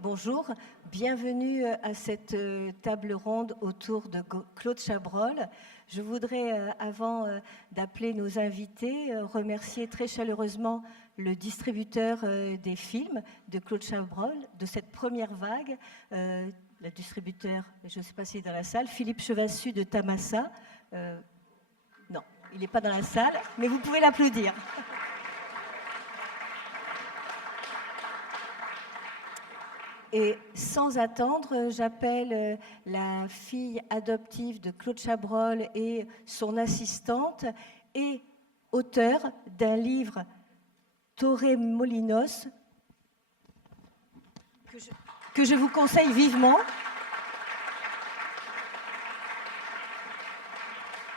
Bonjour, bienvenue à cette table ronde autour de Claude Chabrol. Je voudrais, avant d'appeler nos invités, remercier très chaleureusement le distributeur des films de Claude Chabrol, de cette première vague. Le distributeur, je ne sais pas s'il est dans la salle, Philippe Chevassus de Tamassa. Non, il n'est pas dans la salle, mais vous pouvez l'applaudir. Et sans attendre, j'appelle la fille adoptive de Claude Chabrol et son assistante et auteure d'un livre, Torremolinos, que je vous conseille vivement,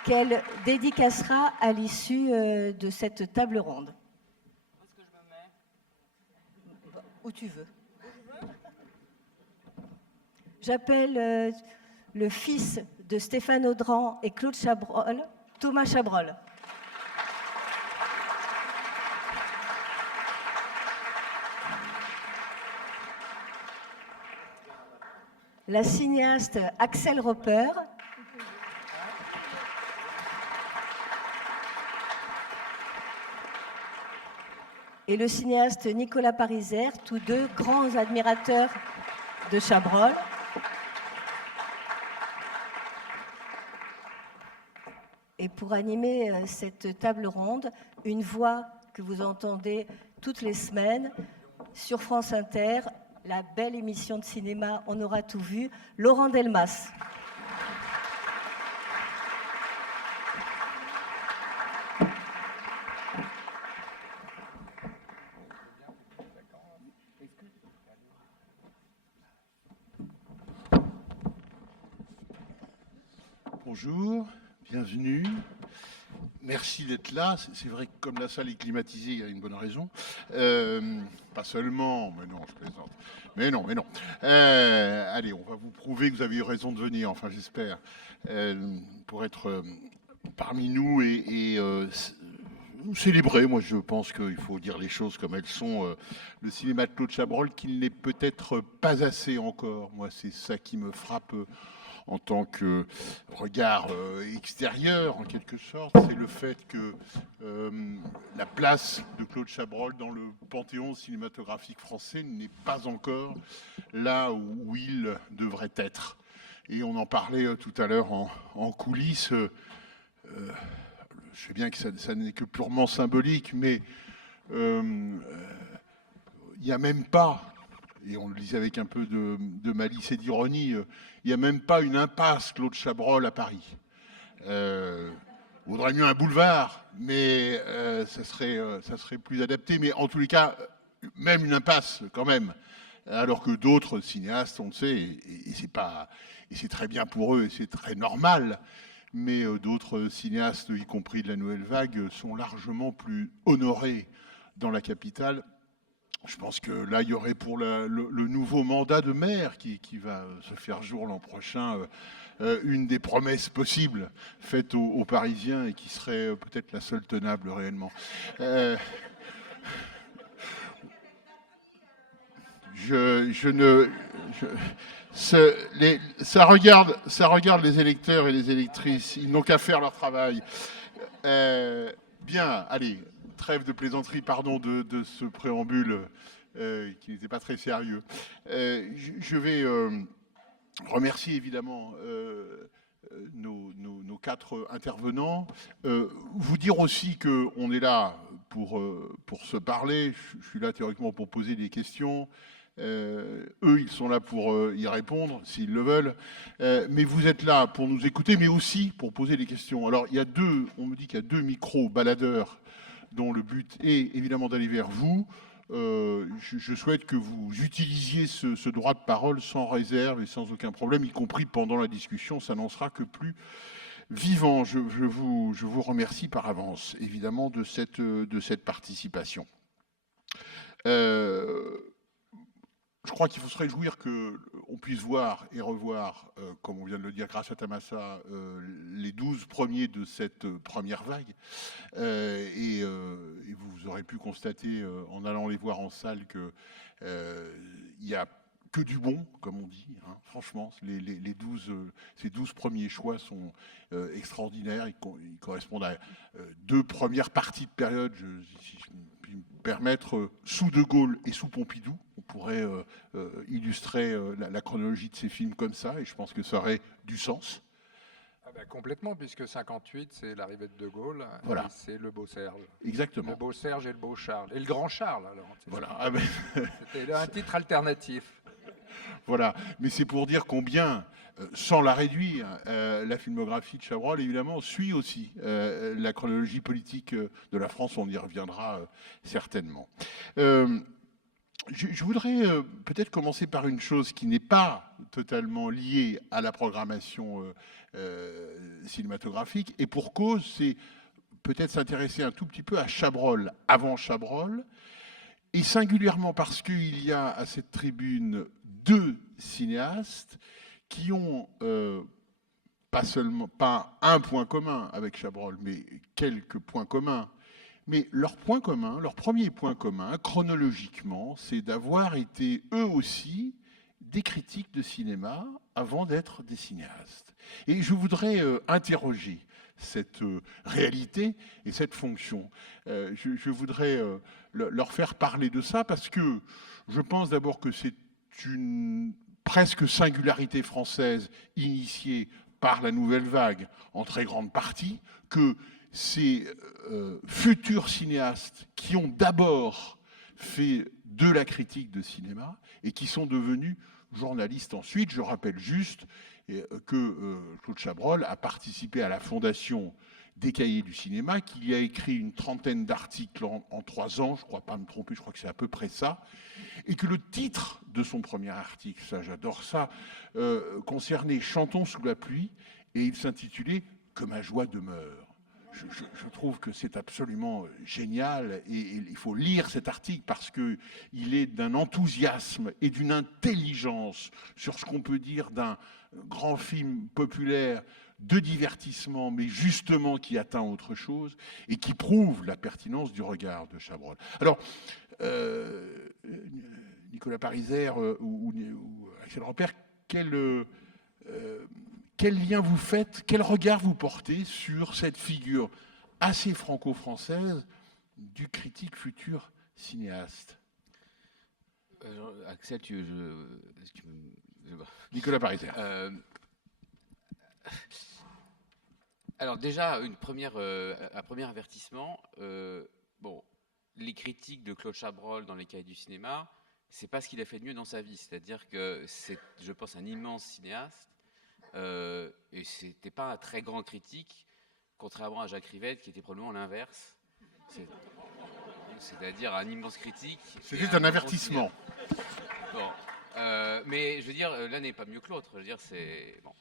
qu'elle dédicacera à l'issue de cette table ronde. Où est-ce que je me mets? Où tu veux. J'appelle le fils de Stéphane Audran et Claude Chabrol, Thomas Chabrol. La cinéaste Axel Roper. Et le cinéaste Nicolas Pariser, tous deux grands admirateurs de Chabrol. Et pour animer cette table ronde, une voix que vous entendez toutes les semaines sur France Inter, la belle émission de cinéma On aura tout vu, Laurent Delmas. Bonjour, bienvenue. Merci d'être là. C'est vrai que comme la salle est climatisée, il y a une bonne raison. Pas seulement, mais non, je plaisante. Mais non. Allez, on va vous prouver que vous avez eu raison de venir, enfin j'espère, pour être parmi nous et célébrer. Moi, je pense qu'il faut dire les choses comme elles sont. Le cinéma de Claude Chabrol, qu'il n'est peut-être pas assez encore. Moi, c'est ça qui me frappe en tant que regard extérieur, en quelque sorte, c'est le fait que la place de Claude Chabrol dans le panthéon cinématographique français n'est pas encore là où il devrait être. Et on en parlait tout à l'heure en coulisses. Je sais bien que ça n'est que purement symbolique, mais il n'y a même pas, et on le disait avec un peu de malice et d'ironie, il n'y a même pas une impasse Claude Chabrol à Paris. Vaudrait mieux un boulevard, mais ça serait plus adapté. Mais en tous les cas, même une impasse quand même. Alors que d'autres cinéastes, on le sait, et c'est très bien pour eux, et c'est très normal, mais d'autres cinéastes, y compris de la nouvelle vague, sont largement plus honorés dans la capitale. Je pense que là, il y aurait pour le nouveau mandat de maire qui va se faire jour l'an prochain, une des promesses possibles faites aux Parisiens et qui serait peut-être la seule tenable réellement. Ça regarde les électeurs et les électrices. Ils n'ont qu'à faire leur travail. Bien, allez, trêve de plaisanterie, pardon de ce préambule qui n'était pas très sérieux. Je vais remercier évidemment nos quatre intervenants. Vous dire aussi qu'on est là pour se parler. Je suis là théoriquement pour poser des questions. Eux, ils sont là pour y répondre, s'ils le veulent. Mais vous êtes là pour nous écouter, mais aussi pour poser des questions. Alors, on me dit qu'il y a deux micros baladeurs dont le but est évidemment d'aller vers vous. Je souhaite que vous utilisiez ce droit de parole sans réserve et sans aucun problème, y compris pendant la discussion. Ça n'en sera que plus vivant. Je vous remercie par avance, évidemment, de cette participation. Je crois qu'il faut se réjouir qu'on puisse voir et revoir, comme on vient de le dire grâce à Tamassa, les 12 premiers de cette première vague. Et vous aurez pu constater en allant les voir en salle qu'il y a que du bon, comme on dit. Hein. Franchement, ces 12 premiers choix sont extraordinaires. Ils correspondent à deux premières parties de période, si je puis me permettre, sous De Gaulle et sous Pompidou. On pourrait illustrer la chronologie de ces films comme ça, et je pense que ça aurait du sens. Ah ben complètement, puisque 58, c'est l'arrivée de De Gaulle, Voilà. et c'est le beau Serge. Exactement. Le beau Serge et le beau Charles. Et le grand Charles, alors. Voilà. Ah ben... C'était un titre alternatif. Voilà, mais c'est pour dire combien, sans la réduire, la filmographie de Chabrol, évidemment, suit aussi la chronologie politique de la France. On y reviendra certainement. Je voudrais peut-être commencer par une chose qui n'est pas totalement liée à la programmation cinématographique, et pour cause, c'est peut-être s'intéresser un tout petit peu à Chabrol, avant Chabrol, et singulièrement parce qu'il y a à cette tribune deux cinéastes qui ont pas un point commun avec Chabrol, mais quelques points communs. Mais leur premier point commun, chronologiquement, c'est d'avoir été eux aussi des critiques de cinéma avant d'être des cinéastes. Et je voudrais interroger cette réalité et cette fonction. Je voudrais leur faire parler de ça parce que je pense d'abord que c'est une presque singularité française initiée par la nouvelle vague en très grande partie, que ces futurs cinéastes qui ont d'abord fait de la critique de cinéma et qui sont devenus journalistes ensuite. Je rappelle juste que Claude Chabrol a participé à la fondation des Cahiers du cinéma, qu'il y a écrit une trentaine d'articles en 3 ans, je ne crois pas me tromper, je crois que c'est à peu près ça, et que le titre de son premier article, ça j'adore ça, concernait Chantons sous la pluie, et il s'intitulait « Que ma joie demeure ». Je trouve que c'est absolument génial et il faut lire cet article parce qu'il est d'un enthousiasme et d'une intelligence sur ce qu'on peut dire d'un grand film populaire de divertissement, mais justement qui atteint autre chose et qui prouve la pertinence du regard de Chabrol. Alors, Nicolas Pariser ou Axel Rampert, quel lien vous faites, quel regard vous portez sur cette figure assez franco-française du critique futur cinéaste? Axel, Nicolas Pariser. Alors déjà, un premier avertissement. Bon, les critiques de Claude Chabrol dans les Cahiers du cinéma, c'est pas ce qu'il a fait de mieux dans sa vie. C'est-à-dire que c'est, je pense, un immense cinéaste. Et c'était pas un très grand critique, contrairement à Jacques Rivette, qui était probablement l'inverse. C'est-à-dire un immense critique. C'était un avertissement. Bon, mais je veux dire, l'un n'est pas mieux que l'autre. Je veux dire, c'est bon.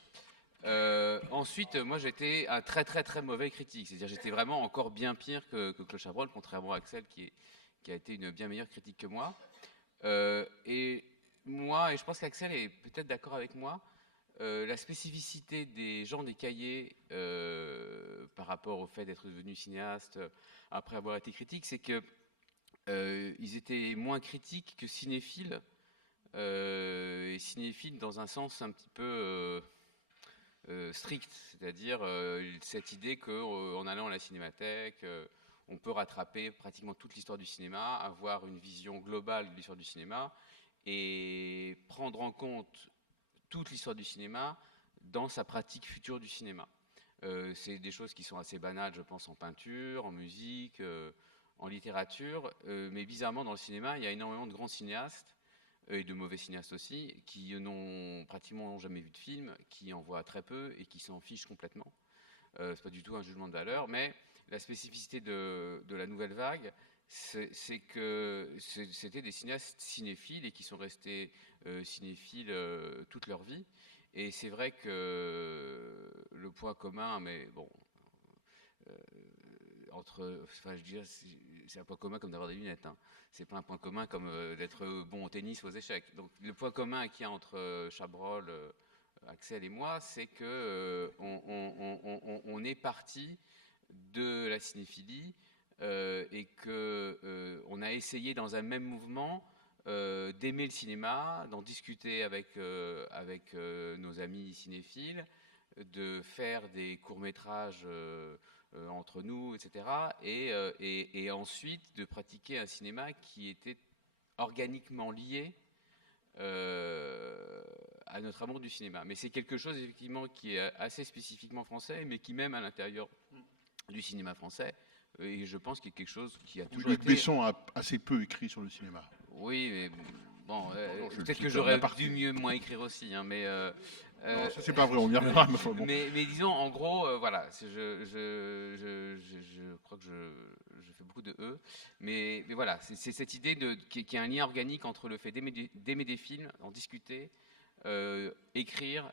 Ensuite, moi, j'étais un très très très mauvais critique. C'est-à-dire, j'étais vraiment encore bien pire que Claude Chabrol, contrairement à Axel, qui a été une bien meilleure critique que moi. Et je pense qu'Axel est peut-être d'accord avec moi. La spécificité des gens des Cahiers par rapport au fait d'être devenus cinéastes après avoir été critiques, c'est que ils étaient moins critiques que cinéphiles, et cinéphiles dans un sens un petit peu strict, c'est-à-dire cette idée qu'en allant à la cinémathèque, on peut rattraper pratiquement toute l'histoire du cinéma, avoir une vision globale de l'histoire du cinéma et prendre en compte toute l'histoire du cinéma dans sa pratique future du cinéma. C'est des choses qui sont assez banales, je pense, en peinture, en musique, en littérature, mais bizarrement, dans le cinéma, il y a énormément de grands cinéastes, et de mauvais cinéastes aussi, qui n'ont pratiquement jamais vu de film, qui en voient très peu et qui s'en fichent complètement. C'est pas du tout un jugement de valeur, mais la spécificité de la nouvelle vague, c'est que c'était des cinéastes cinéphiles et qui sont restés cinéphiles toute leur vie. Et c'est vrai que le point commun, mais bon, enfin, je dirais, c'est un point commun comme d'avoir des lunettes. Hein. C'est pas un point commun comme d'être bon au tennis ou aux échecs. Donc le point commun qu'il y a entre Chabrol, Axel et moi, c'est que on est parti de la cinéphilie et que on a essayé dans un même mouvement d'aimer le cinéma, d'en discuter avec nos amis cinéphiles, de faire des courts-métrages entre nous, etc. Et ensuite de pratiquer un cinéma qui était organiquement lié à notre amour du cinéma. Mais c'est quelque chose effectivement qui est assez spécifiquement français, mais qui même à l'intérieur du cinéma français, et je pense qu'il y a quelque chose qui a toujours Luc été... Besson a assez peu écrit sur le cinéma. Oui, mais bon, Pardon, je le peut-être cite que en j'aurais aparté. dû mieux moins écrire aussi, hein, mais... Non, ça c'est pas vrai, on y reviendra. Mais enfin, bon. mais disons, en gros, voilà, je crois que je fais beaucoup de E, mais voilà, c'est cette idée qu'il y a un lien organique entre le fait d'aimer des films, en discuter, écrire,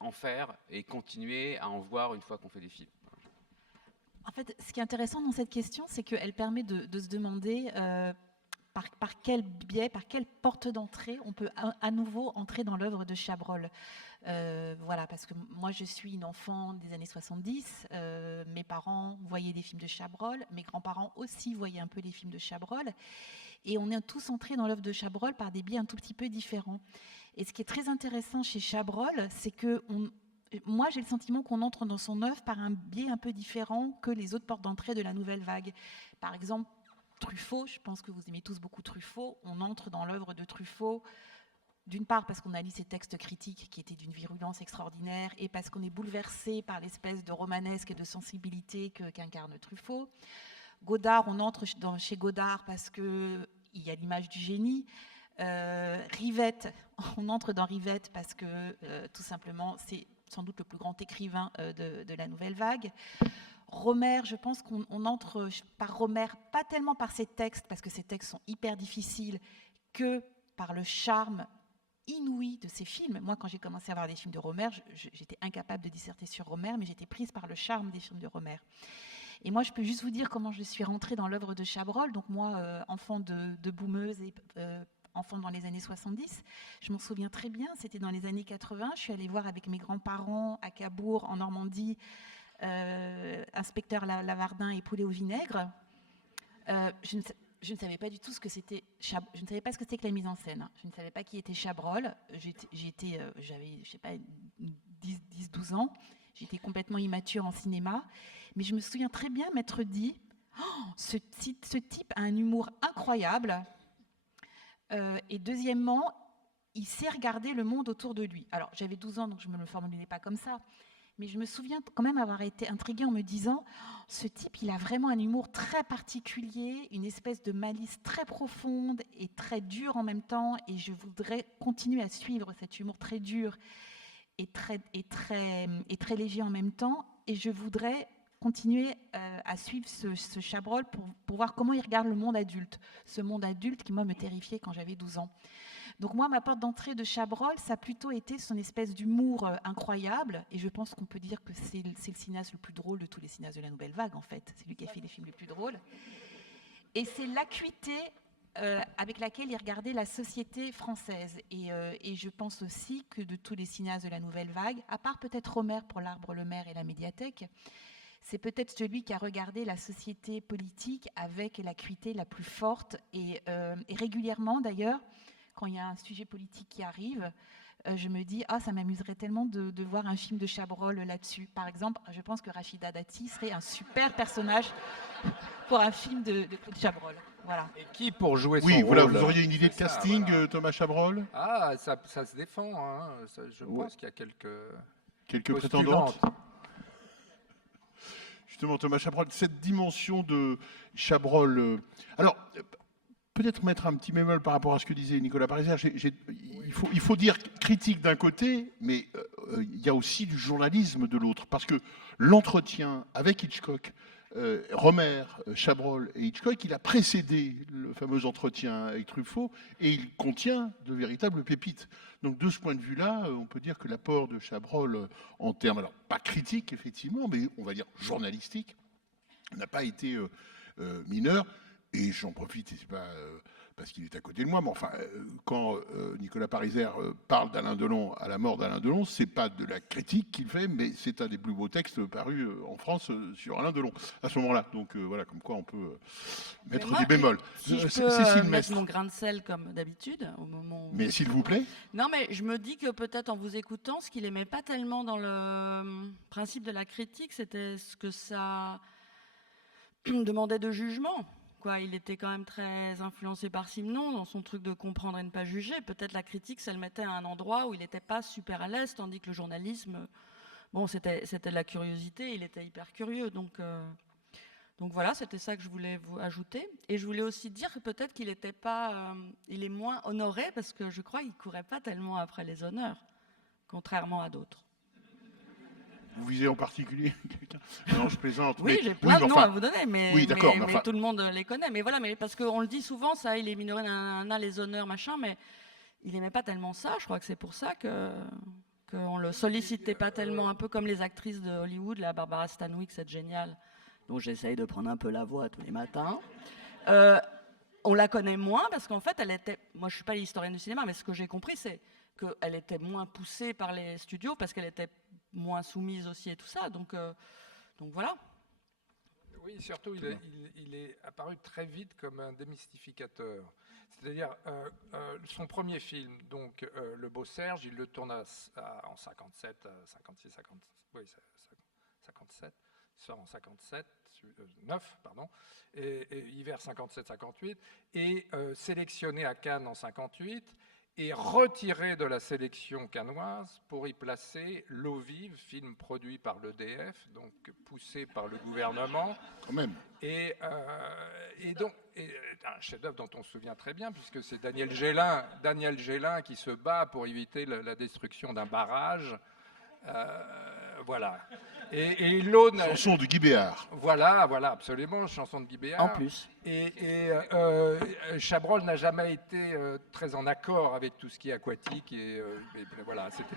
en faire et continuer à en voir une fois qu'on fait des films. En fait, ce qui est intéressant dans cette question, c'est qu'elle permet de se demander par quel biais, par quelle porte d'entrée on peut à nouveau entrer dans l'œuvre de Chabrol. Voilà, parce que moi je suis une enfant des années 70, mes parents voyaient des films de Chabrol, mes grands-parents aussi voyaient un peu les films de Chabrol, et on est tous entrés dans l'œuvre de Chabrol par des biais un tout petit peu différents. Et ce qui est très intéressant chez Chabrol, c'est que moi j'ai le sentiment qu'on entre dans son œuvre par un biais un peu différent que les autres portes d'entrée de la nouvelle vague. Par exemple, Truffaut, je pense que vous aimez tous beaucoup Truffaut, on entre dans l'œuvre de Truffaut d'une part parce qu'on a lu ses textes critiques qui étaient d'une virulence extraordinaire et parce qu'on est bouleversé par l'espèce de romanesque et de sensibilité qu'incarne Truffaut. Godard, on entre chez Godard parce qu'il y a l'image du génie. Rivette, on entre dans Rivette parce que tout simplement c'est sans doute le plus grand écrivain de la nouvelle vague. Rohmer, je pense qu'on entre par Rohmer, pas tellement par ses textes, parce que ses textes sont hyper difficiles, que par le charme inouï de ses films. Moi, quand j'ai commencé à voir des films de Rohmer, j'étais incapable de disserter sur Rohmer, mais j'étais prise par le charme des films de Rohmer. Et moi, je peux juste vous dire comment je suis rentrée dans l'œuvre de Chabrol. Donc moi, enfant de boumeuse et enfant dans les années 70, je m'en souviens très bien, c'était dans les années 80, je suis allée voir avec mes grands-parents à Cabourg, en Normandie, Inspecteur Lavardin et Poulet au vinaigre. Je ne savais pas du tout ce que c'était. Je ne savais pas ce que c'était que la mise en scène. Je ne savais pas qui était Chabrol. J'avais, je sais pas, 10-12 ans. J'étais complètement immature en cinéma. Mais je me souviens très bien m'être dit, ce type a un humour incroyable. Et deuxièmement, il sait regarder le monde autour de lui. Alors, j'avais 12 ans, donc je ne me le formulais pas comme ça. Mais je me souviens quand même avoir été intriguée en me disant, ce type, il a vraiment un humour très particulier, une espèce de malice très profonde et très dure en même temps, et je voudrais continuer à suivre cet humour très dur et très léger en même temps, et je voudrais continuer à suivre ce Chabrol pour voir comment il regarde le monde adulte, ce monde adulte qui, moi, me terrifiait quand j'avais 12 ans. Donc moi, ma porte d'entrée de Chabrol, ça a plutôt été son espèce d'humour incroyable, et je pense qu'on peut dire que c'est le cinéaste le plus drôle de tous les cinéastes de la Nouvelle Vague, en fait. C'est lui qui a fait les films les plus drôles. Et c'est l'acuité avec laquelle il regardait la société française. Et je pense aussi que de tous les cinéastes de la Nouvelle Vague, à part peut-être Rohmer pour L'Arbre, le Maire et la Médiathèque, c'est peut-être celui qui a regardé la société politique avec l'acuité la plus forte, et régulièrement d'ailleurs, quand il y a un sujet politique qui arrive, je me dis, ça m'amuserait tellement de voir un film de Chabrol là-dessus. Par exemple, je pense que Rachida Dati serait un super personnage pour un film de Claude Chabrol. Voilà. Et qui pour jouer son Oui, voilà, rôle vous auriez une idée de C'est ça, casting, voilà. Thomas Chabrol? Ah, ça se défend. Hein. Je Ouais. pense qu'il y a Quelques postulantes. prétendantes? Justement, Thomas Chabrol, cette dimension de Chabrol. Alors, peut-être mettre un petit bémol par rapport à ce que disait Nicolas Pariser. Il faut dire critique d'un côté, mais il y a aussi du journalisme de l'autre. Parce que l'entretien avec Hitchcock, Rohmer, Chabrol et Hitchcock, il a précédé le fameux entretien avec Truffaut et il contient de véritables pépites. Donc de ce point de vue-là, on peut dire que l'apport de Chabrol en termes, alors pas critique effectivement, mais on va dire journalistique, n'a pas été mineur. Et j'en profite, et c'est pas parce qu'il est à côté de moi, mais enfin, quand Nicolas Pariser parle d'Alain Delon à la mort d'Alain Delon, c'est pas de la critique qu'il fait, mais c'est un des plus beaux textes parus en France sur Alain Delon à ce moment-là. Donc voilà, comme quoi on peut mettre moi, des bémols. Si je Cécile peux mettre Mestre. mon grain de sel comme d'habitude, au moment où... Mais s'il vous plaît. Non, mais je me dis que peut-être en vous écoutant, ce qu'il aimait pas tellement dans le principe de la critique, c'était ce que ça demandait de jugement. Quoi, il était quand même très influencé par Simenon dans son truc de comprendre et ne pas juger. Peut-être la critique, ça le mettait à un endroit où il n'était pas super à l'aise, tandis que le journalisme, bon, c'était de la curiosité, il était hyper curieux. Donc voilà, c'était ça que je voulais vous ajouter. Et je voulais aussi dire que peut-être qu'il était pas, il est moins honoré parce que je crois qu'il courait pas tellement après les honneurs, contrairement à d'autres. Vous visez en particulier quelqu'un? Non, je plaisante. Oui, mais, j'ai plein de mais noms enfin, à vous donner, mais, oui, d'accord, mais mais enfin- tout le monde les connaît. Mais voilà, mais parce qu'on le dit souvent, ça, il est minoré, les honneurs, machin, mais il n'aimait pas tellement ça. Je crois que c'est pour ça qu'on le sollicitait pas tellement, un peu comme les actrices de Hollywood, la Barbara Stanwyck, c'est génial, dont j'essaye de prendre un peu la voix tous les matins. On la connaît moins parce qu'en fait, elle était. Moi, je suis pas historienne du cinéma, mais ce que j'ai compris, c'est qu'elle était moins poussée par les studios parce qu'elle était moins soumise aussi et tout ça. Donc voilà. Oui, surtout, il est apparu très vite comme un démystificateur. C'est-à-dire, son premier film, donc Le Beau Serge, il le tourne en 57, 56, 50, oui, 57, il sort en 57, 9, pardon, et hiver 57-58, et sélectionné à Cannes en 58, et retiré de la sélection cannoise pour y placer L'eau vive, film produit par l'EDF, donc poussé par le gouvernement. Quand même. Et donc, un chef-d'œuvre dont on se souvient très bien, puisque c'est Daniel Gélin qui se bat pour éviter la destruction d'un barrage. Voilà. Et l'aune. Chanson de Guy Béard. Voilà, absolument, chanson de Guy Béard. En plus. Et Chabrol n'a jamais été très en accord avec tout ce qui est aquatique. Et voilà, c'était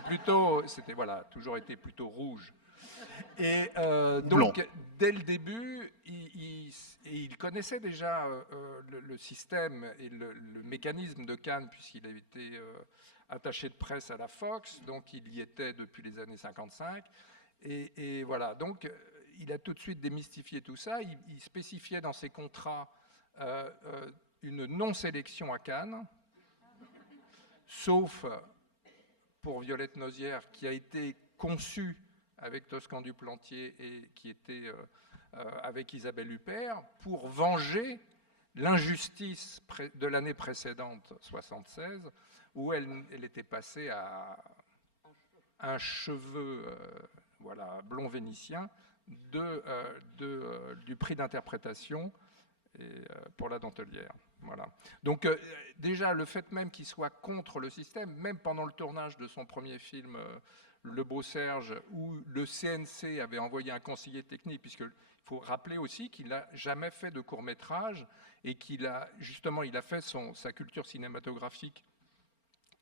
toujours été plutôt rouge. Et donc, dès le début, il connaissait déjà le système et le mécanisme de Cannes, puisqu'il avait été attaché de presse à la Fox, donc il y était depuis les années 55. Et voilà, donc il a tout de suite démystifié tout ça. Il spécifiait dans ses contrats une non-sélection à Cannes, sauf pour Violette Nozière, qui a été conçue avec Toscan du Plantier et qui était avec Isabelle Huppert, pour venger l'injustice de l'année précédente, 76, où elle était passée à un cheveu blond vénitien du prix d'interprétation pour La Dentelière. Voilà. Donc déjà, le fait même qu'il soit contre le système, même pendant le tournage de son premier film, Le Beau Serge, où le CNC avait envoyé un conseiller technique, puisqu'il faut rappeler aussi qu'il n'a jamais fait de court-métrage et qu'il a fait sa culture cinématographique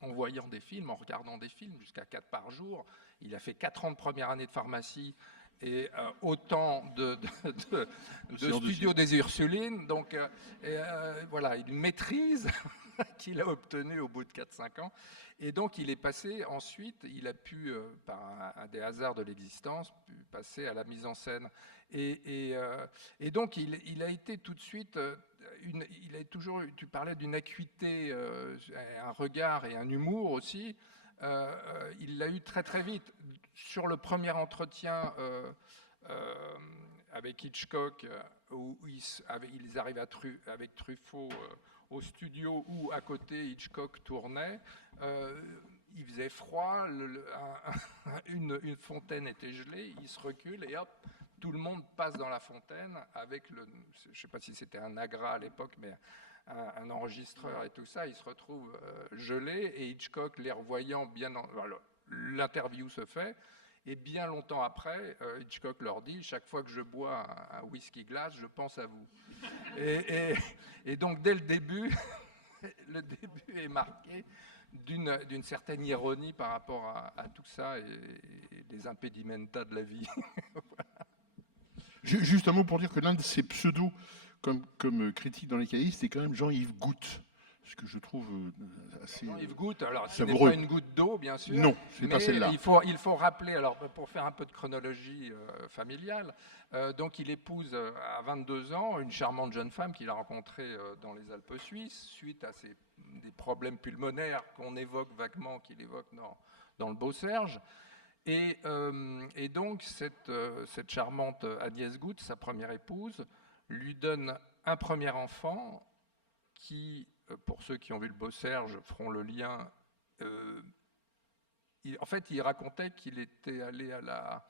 en voyant des films, en regardant des films, jusqu'à 4 par jour. Il a fait 4 ans de première année de pharmacie et autant de studio des Ursulines. Donc voilà, une maîtrise qu'il a obtenue au bout de 4-5 ans. Et donc il est passé ensuite, il a pu, par un des hasards de l'existence, passer à la mise en scène. Et donc il a été tout de suite... tu parlais d'une acuité, un regard et un humour aussi. Il l'a eu très très vite. Sur le premier entretien avec Hitchcock, où ils arrivent avec Truffaut au studio où à côté Hitchcock tournait, il faisait froid, une fontaine était gelée, il se recule et hop, tout le monde passe dans la fontaine avec je ne sais pas si c'était un Agra à l'époque, mais un enregistreur et tout ça, il se retrouve gelé et Hitchcock, les revoyant l'interview se fait et bien longtemps après, Hitchcock leur dit, chaque fois que je bois un whisky glace, je pense à vous. Et donc dès le début, le début est marqué d'une certaine ironie par rapport à tout ça et les impedimenta de la vie. Voilà. Juste un mot pour dire que l'un de ses pseudos comme critique dans les cahiers, c'était quand même Jean-Yves Goutte. parce que je trouve assez Jean-Yves Goutte, alors ce n'est savoureux. pas une goutte d'eau, bien sûr. Non, c'est pas mais celle-là. il faut rappeler, alors pour faire un peu de chronologie familiale, donc il épouse à 22 ans une charmante jeune femme qu'il a rencontrée dans les Alpes suisses, suite à des problèmes pulmonaires qu'on évoque vaguement, qu'il évoque dans le Beau-Serge. Et donc cette charmante Agnès Goutte, sa première épouse, lui donne un premier enfant qui, pour ceux qui ont vu le Beau-Serge, feront le lien. En fait, il racontait qu'il était allé à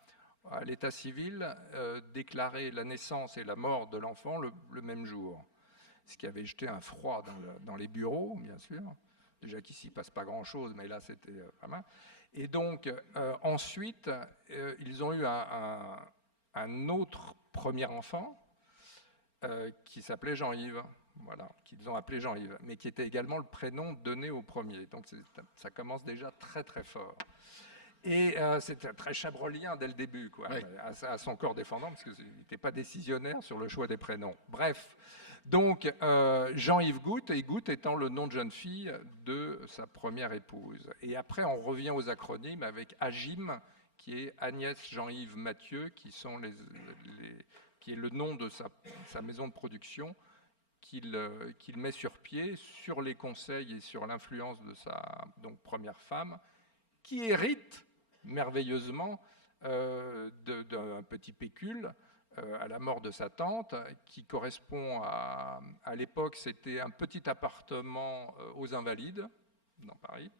l'état civil déclarer la naissance et la mort de l'enfant le même jour. Ce qui avait jeté un froid dans les bureaux, bien sûr. Déjà qu'ici, il ne passe pas grand-chose, mais là, c'était vraiment. Et donc, ensuite, ils ont eu un autre premier enfant qui s'appelait Jean-Yves. Voilà, qu'ils ont appelé Jean-Yves, mais qui était également le prénom donné au premier. Donc ça commence déjà très très fort. Et c'était très chabrolien dès le début, quoi, Oui. à son corps défendant, parce qu'il n'était pas décisionnaire sur le choix des prénoms. Bref, donc Jean-Yves Goutte, et Goutte étant le nom de jeune fille de sa première épouse. Et après, on revient aux acronymes avec Agim, qui est Agnès Jean-Yves Mathieu, qui est le nom de sa maison de production, qu'il met sur pied sur les conseils et sur l'influence de sa première femme, qui hérite merveilleusement d'un petit pécule à la mort de sa tante, qui correspond à l'époque, c'était un petit appartement aux Invalides, dans Paris,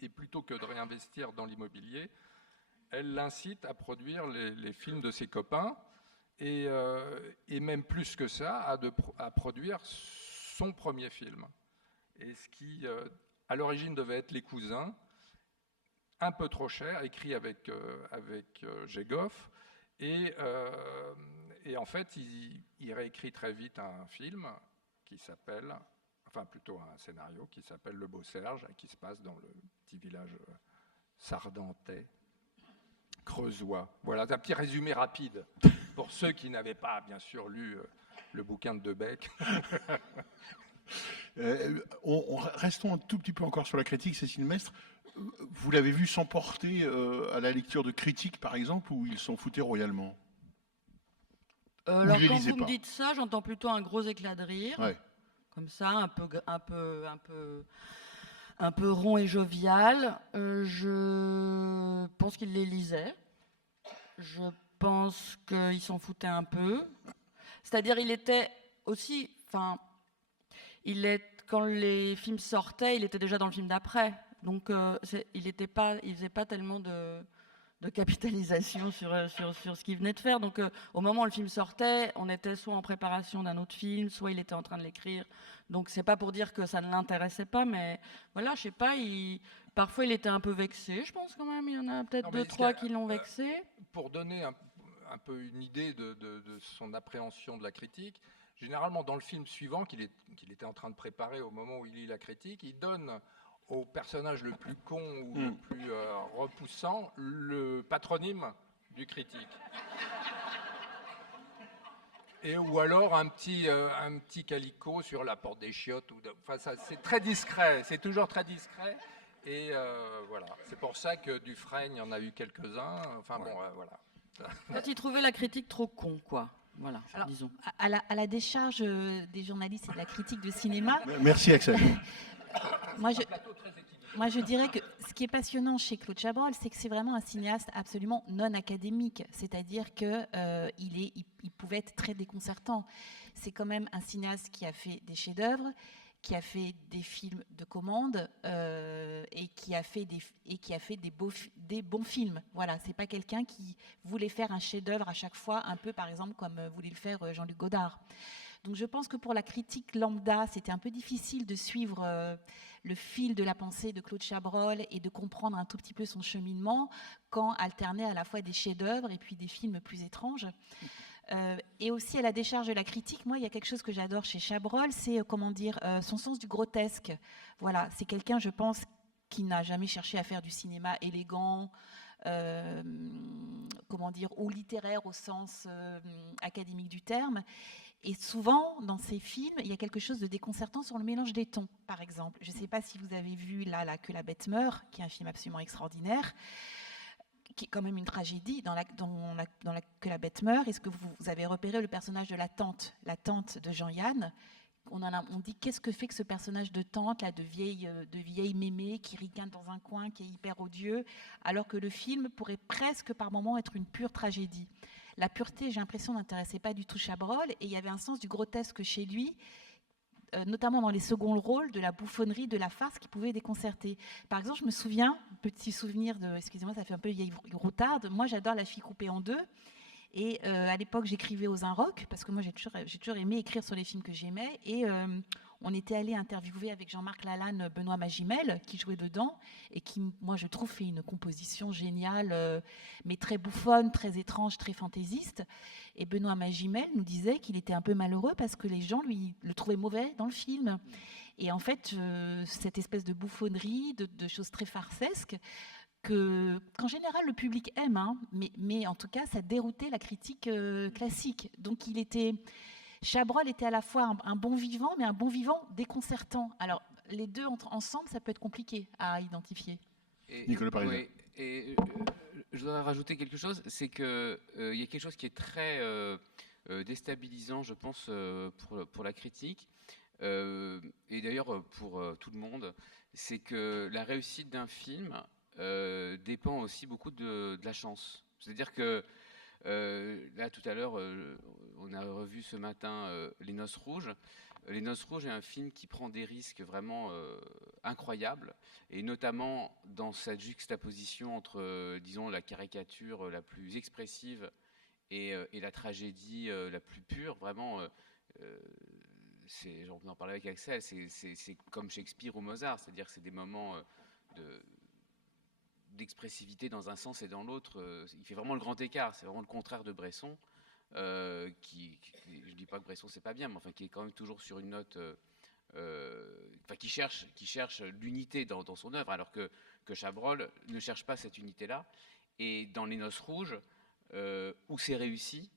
et plutôt que de réinvestir dans l'immobilier, elle l'incite à produire les films de ses copains, et même plus que ça, à produire son premier film. Et ce qui, à l'origine, devait être Les Cousins, un peu trop cher, écrit avec Gégoff. Et en fait, il réécrit très vite un film qui s'appelle, enfin plutôt un scénario qui s'appelle Le Beau-Serge, qui se passe dans le petit village sardentais, creusois. Voilà, un petit résumé rapide pour ceux qui n'avaient pas, bien sûr, lu le bouquin de Debec. Restons un tout petit peu encore sur la critique, Cécile Mestre. Vous l'avez vu s'emporter à la lecture de critiques, par exemple, où ils s'en foutaient royalement? Alors les quand lisez vous me pas. dites ça, j'entends plutôt un gros éclat de rire, Ouais. comme ça, un peu rond et jovial. Je pense qu'il les lisait. Je pense qu'il s'en foutait un peu. C'est-à-dire, il était aussi, quand les films sortaient, il était déjà dans le film d'après. Donc, il faisait pas tellement de capitalisation sur ce qu'il venait de faire. Donc, au moment où le film sortait, on était soit en préparation d'un autre film, soit il était en train de l'écrire. Donc, c'est pas pour dire que ça ne l'intéressait pas, mais voilà, je sais pas, parfois il était un peu vexé, je pense quand même. Il y en a peut-être 2-3 qui l'ont vexé. Pour donner un peu une idée de son appréhension de la critique, généralement dans le film suivant qu'il était en train de préparer au moment où il lit la critique, il donne au personnage le plus con ou le plus repoussant le patronyme du critique. Ou alors un petit calicot sur la porte des chiottes. C'est très discret, c'est toujours très discret. Et voilà, c'est pour ça que Dufresne, il y en a eu quelques-uns. Enfin bon, voilà. En fait, il trouvait la critique trop con, quoi. Voilà, Alors, disons. à la décharge des journalistes et de la critique de cinéma, Merci, Axel. moi je dirais que ce qui est passionnant chez Claude Chabrol, c'est que c'est vraiment un cinéaste absolument non académique. C'est-à-dire qu'il il pouvait être très déconcertant. C'est quand même un cinéaste qui a fait des chefs-d'œuvre, qui a fait des films de commande et qui a fait des bons films. Voilà, c'est pas quelqu'un qui voulait faire un chef-d'œuvre à chaque fois, un peu par exemple comme voulait le faire Jean-Luc Godard. Donc je pense que pour la critique lambda, c'était un peu difficile de suivre le fil de la pensée de Claude Chabrol et de comprendre un tout petit peu son cheminement quand alternait à la fois des chefs-d'œuvre et puis des films plus étranges. Et aussi à la décharge de la critique, moi, il y a quelque chose que j'adore chez Chabrol, c'est son sens du grotesque. Voilà, c'est quelqu'un, je pense, qui n'a jamais cherché à faire du cinéma élégant, comment dire, ou littéraire au sens académique du terme. Et souvent, dans ces films, il y a quelque chose de déconcertant sur le mélange des tons, par exemple. Je ne sais pas si vous avez vu là, Que la bête meurt, qui est un film absolument extraordinaire, qui est quand même une tragédie dans Que la bête meurt. Est-ce que vous avez repéré le personnage de la tante de Jean-Yann? On dit qu'est-ce que fait que ce personnage de tante, là, de vieille mémé, qui ricane dans un coin, qui est hyper odieux, alors que le film pourrait presque par moments être une pure tragédie. La pureté, j'ai l'impression, n'intéressait pas du tout Chabrol, et il y avait un sens du grotesque chez lui, notamment dans les seconds rôles, de la bouffonnerie, de la farce qui pouvait déconcerter. Par exemple, je me souviens, petit souvenir excusez-moi, ça fait un peu vieille routarde, moi j'adore La fille coupée en deux, et à l'époque j'écrivais aux Inrocks, parce que moi j'ai toujours aimé écrire sur les films que j'aimais, et on était allé interviewer avec Jean-Marc Lalanne Benoît Magimel, qui jouait dedans, et qui, moi je trouve, fait une composition géniale, mais très bouffonne, très étrange, très fantaisiste. Et Benoît Magimel nous disait qu'il était un peu malheureux parce que les gens le trouvaient mauvais dans le film. Et en fait, cette espèce de bouffonnerie, de choses très farcesques, qu'en général le public aime, hein, mais en tout cas ça déroutait la critique classique. Donc Chabrol était à la fois un bon vivant, mais un bon vivant déconcertant. Alors les deux ensemble, ça peut être compliqué à identifier. Nicolas Parisien. Oui, et je voudrais rajouter quelque chose, c'est qu'il y a quelque chose qui est très déstabilisant, je pense, pour la critique, et d'ailleurs pour tout le monde, c'est que la réussite d'un film dépend aussi beaucoup de la chance. C'est-à-dire que là, tout à l'heure, on a revu ce matin Les Noces Rouges. Les Noces Rouges est un film qui prend des risques vraiment incroyables, et notamment dans cette juxtaposition entre, disons, la caricature la plus expressive et la tragédie la plus pure. Vraiment, on en parlait avec Axel, c'est comme Shakespeare ou Mozart, c'est-à-dire que c'est des moments d'expressivité dans un sens et dans l'autre. Il fait vraiment le grand écart, c'est vraiment le contraire de Bresson, je ne dis pas que Bresson c'est pas bien, mais enfin qui est quand même toujours sur une note, qui cherche l'unité dans son œuvre, alors que Chabrol ne cherche pas cette unité-là. Et dans Les Noces Rouges, où c'est réussi,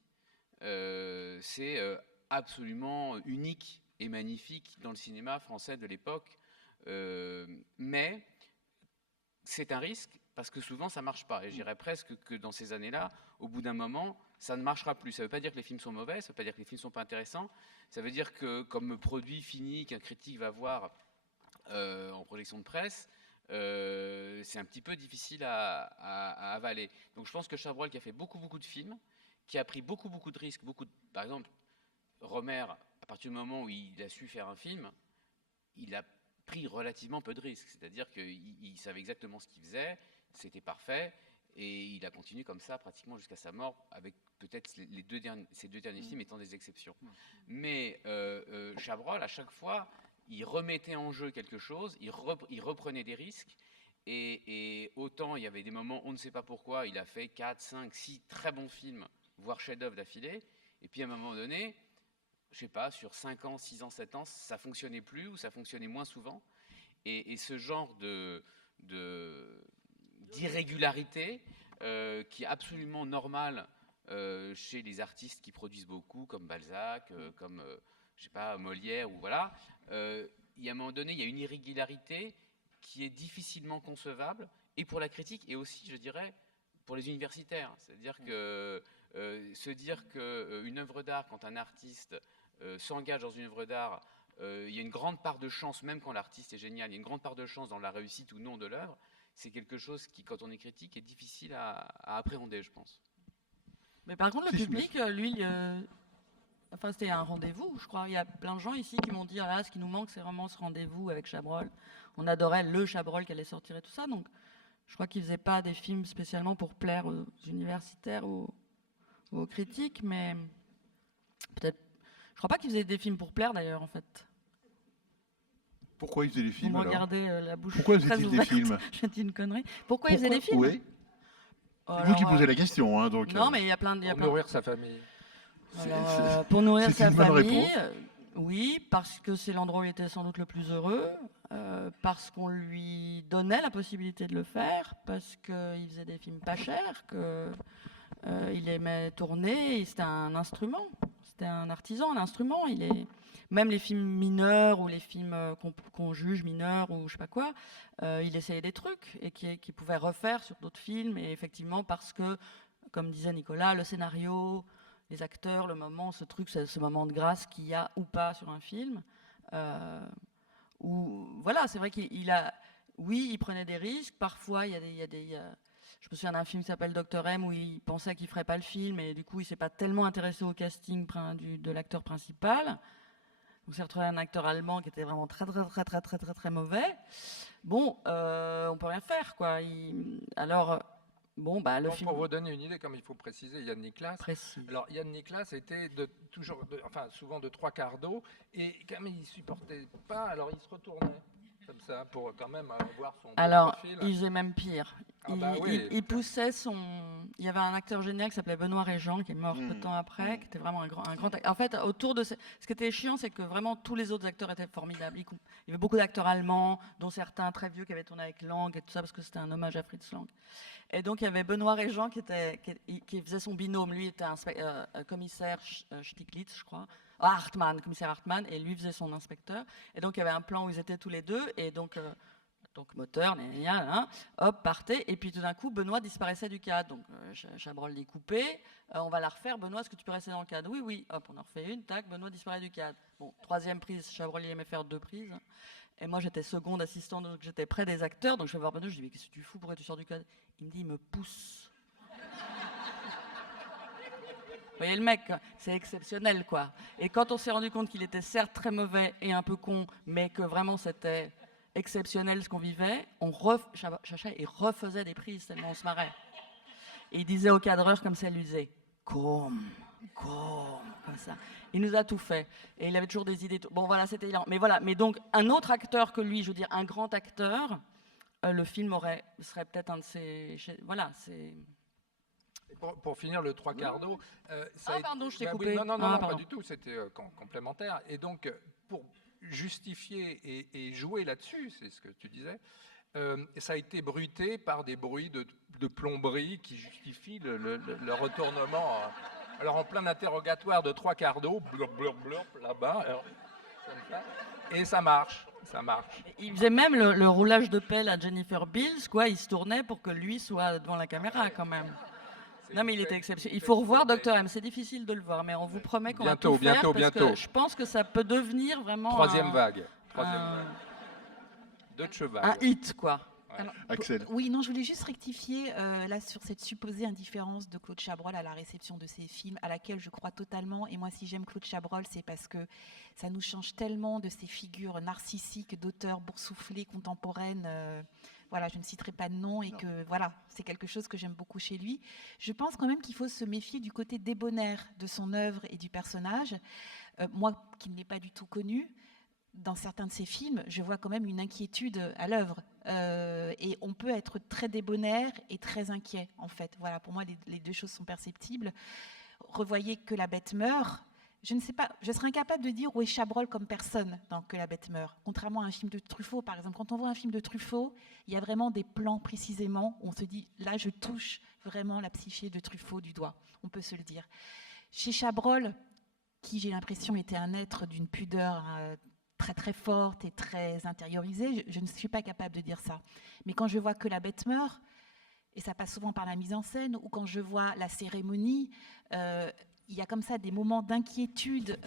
c'est absolument unique et magnifique dans le cinéma français de l'époque, mais c'est un risque, parce que souvent ça ne marche pas. Et je dirais presque que dans ces années-là, au bout d'un moment, ça ne marchera plus. Ça ne veut pas dire que les films sont mauvais, ça ne veut pas dire que les films ne sont pas intéressants. Ça veut dire que comme produit fini qu'un critique va voir en projection de presse, c'est un petit peu difficile à avaler. Donc je pense que Chabrol, qui a fait beaucoup de films, qui a pris beaucoup de risques, par exemple, Romer, à partir du moment où il a su faire un film, il a pris relativement peu de risques. C'est-à-dire qu'il savait exactement ce qu'il faisait, c'était parfait, et il a continué comme ça pratiquement jusqu'à sa mort, avec peut-être ces deux derniers films étant des exceptions. Mais Chabrol, à chaque fois, il remettait en jeu quelque chose, il reprenait des risques, et autant il y avait des moments, on ne sait pas pourquoi, il a fait 4, 5, 6 très bons films, voire chefs-d'œuvre d'affilée, et puis à un moment donné, je sais pas, sur 5 ans, 6 ans, 7 ans, ça fonctionnait plus, ou ça fonctionnait moins souvent. Et ce genre d'irrégularité qui est absolument normale chez les artistes qui produisent beaucoup, comme Balzac, comme je sais pas, Molière, ou voilà. Il y a un moment donné, il y a une irrégularité qui est difficilement concevable, et pour la critique, et aussi, je dirais, pour les universitaires. C'est-à-dire que se dire qu'une œuvre d'art, quand un artiste s'engage dans une œuvre d'art, il y a une grande part de chance, même quand l'artiste est génial, il y a une grande part de chance dans la réussite ou non de l'œuvre, c'est quelque chose qui, quand on est critique, est difficile à appréhender, je pense. Mais par contre, le public, lui, c'était un rendez-vous, je crois. Il y a plein de gens ici qui m'ont dit, ah là, ce qui nous manque, c'est vraiment ce rendez-vous avec Chabrol. On adorait le Chabrol qui allait sortir et tout ça, donc je crois qu'il ne faisait pas des films spécialement pour plaire aux universitaires ou aux critiques, mais peut-être. Je crois pas qu'il faisait des films pour plaire d'ailleurs, en fait. Pourquoi il faisait des films? Vous me regardez la bouche. Pourquoi faisait-il des films? J'ai dit une connerie. Pourquoi il faisait des films? Oui. C'est vous qui posez la question, hein, donc. Non, mais il y a plein de. Pour nourrir sa famille. Alors, pour nourrir sa famille. Oui, parce que c'est l'endroit où il était sans doute le plus heureux, parce qu'on lui donnait la possibilité de le faire, parce qu'il faisait des films pas chers, qu'il aimait tourner, et c'était un instrument, c'était un artisan, un instrument. Même les films mineurs ou les films qu'on juge mineurs ou je sais pas quoi, il essayait des trucs et qu'il pouvait refaire sur d'autres films. Et effectivement, parce que, comme disait Nicolas, le scénario, les acteurs, le moment, ce moment de grâce qu'il y a ou pas sur un film. Voilà, c'est vrai oui, il prenait des risques. Parfois, je me souviens d'un film qui s'appelle Dr M où il pensait qu'il ferait pas le film et du coup, il s'est pas tellement intéressé au casting de l'acteur principal. Donc, s'est retrouvé un acteur allemand qui était vraiment très, très, très, très, très, très, très mauvais. Bon, on peut rien faire, quoi. Alors, bon, bah, le Donc, film. pour vous donner une idée, comme il faut préciser, Yann Niklas. Précis. Alors, Yann Niklas était souvent de 3/4 d'eau, et comme il supportait pas, alors il se retournait comme ça pour quand même voir son beau Alors, profil. il faisait même pire. Ah bah oui. Il poussait son. Il y avait un acteur génial qui s'appelait Benoît Régent, qui est mort peu de temps après, qui était vraiment un grand acteur. En fait, autour de ce qui était chiant, c'est que vraiment tous les autres acteurs étaient formidables. Il y avait beaucoup d'acteurs allemands, dont certains très vieux qui avaient tourné avec Lang et tout ça, parce que c'était un hommage à Fritz Lang. Et donc, il y avait Benoît Régent qui faisait son binôme. Lui était un commissaire Stiglitz, je crois. Commissaire Hartmann, et lui faisait son inspecteur. Et donc, il y avait un plan où ils étaient tous les deux, et donc moteur, hop, partait, et puis tout d'un coup, Benoît disparaissait du cadre. Donc, Chabrol découpé, on va la refaire. Benoît, est-ce que tu peux rester dans le cadre? Oui, oui, hop, on en refait une, tac, Benoît disparaît du cadre. Bon, troisième prise, Chabrol, il aimait faire 2 prises. Et moi, j'étais seconde assistante, donc j'étais près des acteurs. Donc, je vais voir Benoît, je dis, mais qu'est-ce que tu fous? Pourquoi tu sors du cadre? Il me dit, il me pousse. Vous voyez le mec, c'est exceptionnel, quoi. Et quand on s'est rendu compte qu'il était certes très mauvais et un peu con, mais que vraiment c'était exceptionnel ce qu'on vivait, Chacha, il refaisait des prises tellement on se marrait. Et il disait au cadreur comme ça, il lui disait « comme ça ». Il nous a tout fait. Et il avait toujours des idées. Bon, voilà, c'était hilarant. Mais voilà, mais donc, un autre acteur que lui, je veux dire, un grand acteur, le film serait peut-être un de ses... Voilà, c'est... Pour finir le 3/4 d'eau, pardon, je t'ai oui, coupé. non, Pardon. pas du tout, c'était complémentaire. Et donc, pour justifier et jouer là-dessus, c'est ce que tu disais, ça a été bruité par des bruits de plomberie qui justifient le retournement. Alors, en plein interrogatoire de 3/4 d'eau, blop, blop, blop, là-bas, et ça marche. Il faisait même le roulage de pelle à Jennifer Beals, quoi. Il se tournait pour que lui soit devant la caméra, quand même. Non, mais il était exceptionnel. Il faut revoir Dr M. C'est difficile de le voir, mais on vous promet qu'on va tout faire. Parce que je pense que ça peut devenir vraiment Troisième vague. 2 de cheval. Un hit, quoi. Ouais. Alors, Axel. Oui, non, je voulais juste rectifier là sur cette supposée indifférence de Claude Chabrol à la réception de ses films, à laquelle je crois totalement. Et moi, si j'aime Claude Chabrol, c'est parce que ça nous change tellement de ces figures narcissiques d'auteurs boursouflés, contemporaines. Voilà, je ne citerai pas de nom et que voilà, c'est quelque chose que j'aime beaucoup chez lui. Je pense quand même qu'il faut se méfier du côté débonnaire de son œuvre et du personnage. Moi, qui ne l'ai pas du tout connu, dans certains de ses films, je vois quand même une inquiétude à l'œuvre. Et on peut être très débonnaire et très inquiet, en fait. Voilà, pour moi, les deux choses sont perceptibles. Revoyez Que la bête meurt. Je ne sais pas, je serais incapable de dire où est Chabrol comme personne dans Que la bête meurt. Contrairement à un film de Truffaut, par exemple. Quand on voit un film de Truffaut, il y a vraiment des plans précisément où on se dit, là, je touche vraiment la psyché de Truffaut du doigt. On peut se le dire. Chez Chabrol, qui, j'ai l'impression, était un être d'une pudeur très très forte et très intériorisée, je ne suis pas capable de dire ça. Mais quand je vois Que la bête meurt, et ça passe souvent par la mise en scène, ou quand je vois La cérémonie, il y a comme ça des moments d'inquiétude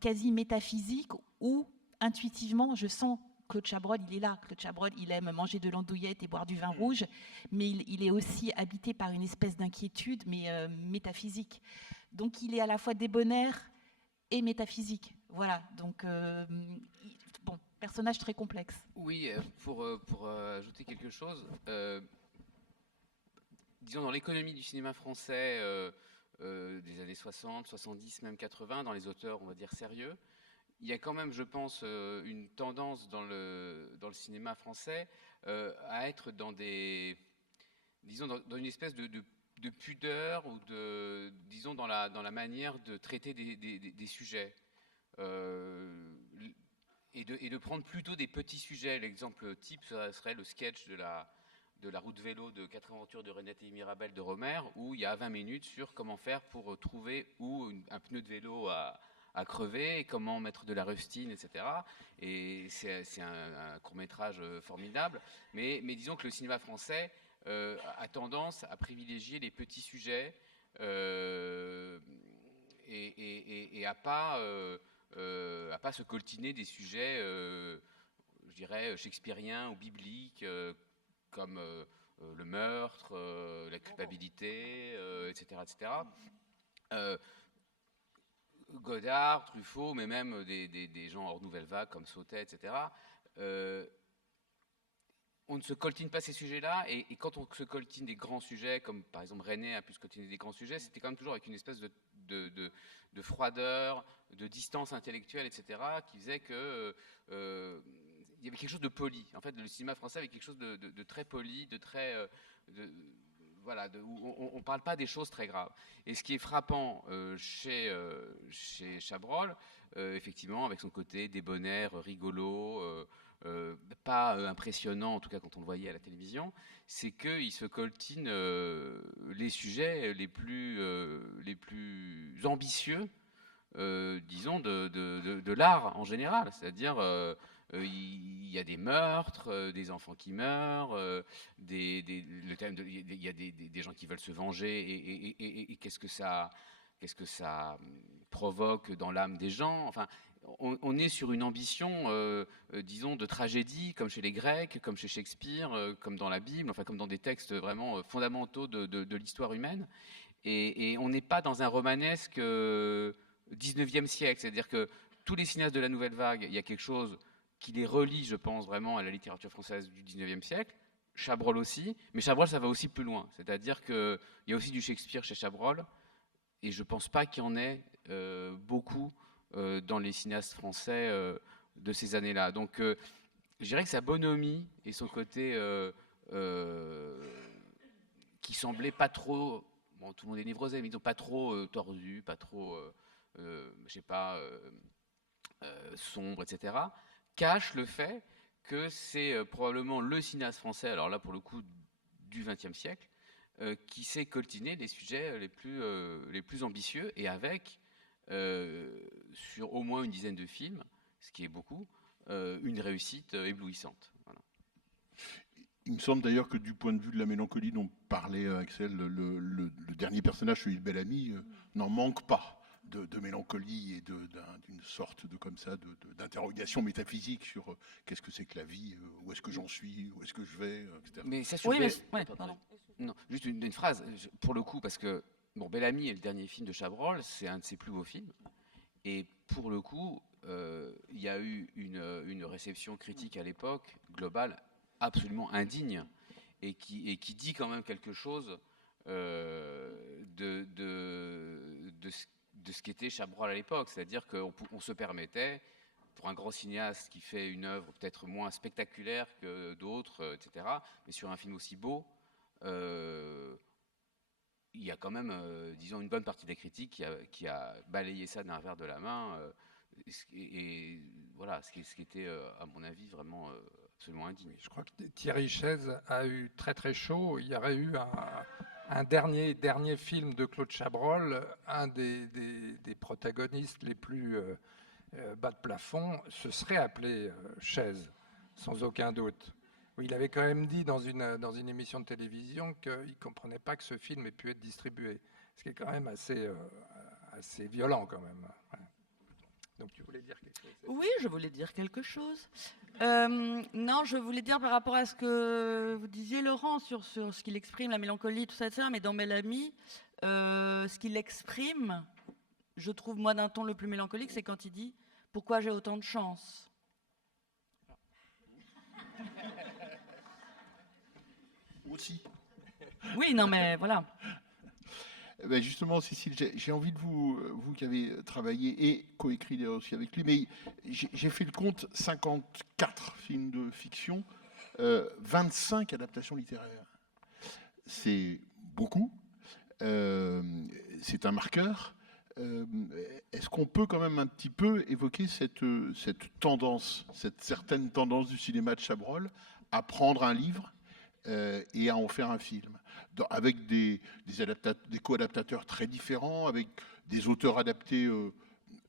quasi métaphysiques où intuitivement je sens Claude Chabrol, il est là. Claude Chabrol, il aime manger de l'andouillette et boire du vin rouge, mais il est aussi habité par une espèce d'inquiétude, mais métaphysique. Donc il est à la fois débonnaire et métaphysique. Voilà, donc bon, personnage très complexe. Oui, pour ajouter quelque chose, disons dans l'économie du cinéma français des années 60, 70, même 80, dans les auteurs, on va dire, sérieux, il y a quand même, je pense, une tendance dans le cinéma français à être dans des, disons, dans une espèce de pudeur ou disons, dans la manière de traiter des sujets. et de prendre plutôt des petits sujets. L'exemple type serait le sketch de la route vélo de 4 aventures de Renette et Mirabel de Romer, où il y a 20 minutes sur comment faire pour trouver où un pneu de vélo à crever, et comment mettre de la rustine, etc. Et c'est un court-métrage formidable. Mais disons que le cinéma français a tendance à privilégier les petits sujets et à pas se coltiner des sujets, je dirais, shakespeariens ou bibliques, comme le meurtre, la culpabilité, etc. Godard, Truffaut, mais même des gens hors nouvelle vague comme Sautet, etc. On ne se coltine pas ces sujets-là, et quand on se coltine des grands sujets, comme par exemple René a pu se coltiner des grands sujets, c'était quand même toujours avec une espèce de froideur, de distance intellectuelle, etc., qui faisait que il y avait quelque chose de poli. En fait, le cinéma français avait quelque chose de très poli, de très... voilà, où on ne parle pas des choses très graves. Et ce qui est frappant chez Chabrol, effectivement, avec son côté débonnaire, rigolo, pas impressionnant, en tout cas quand on le voyait à la télévision, c'est qu'il se coltine les sujets les plus ambitieux, disons, de l'art en général. C'est-à-dire, il y a des meurtres, des enfants qui meurent, le thème il y a des gens qui veulent se venger, et qu'est-ce que ça provoque dans l'âme des gens. Enfin, on est sur une ambition, disons, de tragédie, comme chez les Grecs, comme chez Shakespeare, comme dans la Bible, enfin comme dans des textes vraiment fondamentaux de l'histoire humaine. Et on n'est pas dans un romanesque 19e siècle, c'est-à-dire que tous les cinéastes de la Nouvelle Vague, il y a quelque chose qui les relie, je pense, vraiment à la littérature française du 19e siècle. Chabrol aussi, mais Chabrol, ça va aussi plus loin. C'est-à-dire qu'il y a aussi du Shakespeare chez Chabrol, et je ne pense pas qu'il y en ait beaucoup dans les cinéastes français de ces années-là. Donc, je dirais que sa bonhomie et son côté qui semblait pas trop... Bon, tout le monde est névrosé, mais ils n'ont pas trop tordu, pas trop, je sais pas, sombre, etc., cache le fait que c'est probablement le cinéaste français, alors là pour le coup du XXe siècle, qui sait coltiner les sujets les plus ambitieux, et avec, sur au moins une dizaine de films, ce qui est beaucoup, une réussite éblouissante. Voilà. Il me semble d'ailleurs que du point de vue de la mélancolie dont parlait Axel, le dernier personnage, celui de Bel-Ami, n'en manque pas de mélancolie et d'une sorte de comme ça d'interrogation métaphysique sur qu'est-ce que c'est que la vie, où est-ce que j'en suis, où est-ce que je vais, etc. Mais ça sur Oui, mais... ouais, pardon. Non, juste une phrase, pour le coup, parce que bon, Bel-Ami est le dernier film de Chabrol, c'est un de ses plus beaux films, et pour le coup, il y a eu une réception critique à l'époque, globale, absolument indigne, et qui dit quand même quelque chose de ce qu'était Chabrol à l'époque. C'est-à-dire qu'on se permettait, pour un grand cinéaste qui fait une œuvre peut-être moins spectaculaire que d'autres, etc., mais sur un film aussi beau, il y a quand même, disons, une bonne partie des critiques qui a balayé ça d'un revers de la main, et voilà, ce qui était, à mon avis, vraiment absolument indigne. Je crois que Thierry Chaise a eu très très chaud. Il y aurait eu un dernier film de Claude Chabrol, un des protagonistes les plus bas de plafond, ce serait appelé Chaise, sans aucun doute. Il avait quand même dit dans une émission de télévision qu'il ne comprenait pas que ce film ait pu être distribué, ce qui est quand même assez violent quand même. Ouais. Donc tu voulais dire quelque chose? Oui, je voulais dire quelque chose. Non, je voulais dire par rapport à ce que vous disiez, Laurent, sur ce qu'il exprime, la mélancolie, tout ça, etc. Mais dans Bel-Ami, ce qu'il exprime, je trouve, moi, d'un ton le plus mélancolique, c'est quand il dit « Pourquoi j'ai autant de chance ?» Aussi. Oui, non, mais voilà. Ben justement, Cécile, j'ai envie de vous qui avez travaillé et coécrit d'ailleurs aussi avec lui, mais j'ai fait le compte, 54 films de fiction, 25 adaptations littéraires. C'est beaucoup, c'est un marqueur. Est-ce qu'on peut quand même un petit peu évoquer cette tendance, cette certaine tendance du cinéma de Chabrol à prendre un livre et à en faire un film, avec des co-adaptateurs très différents, avec des auteurs adaptés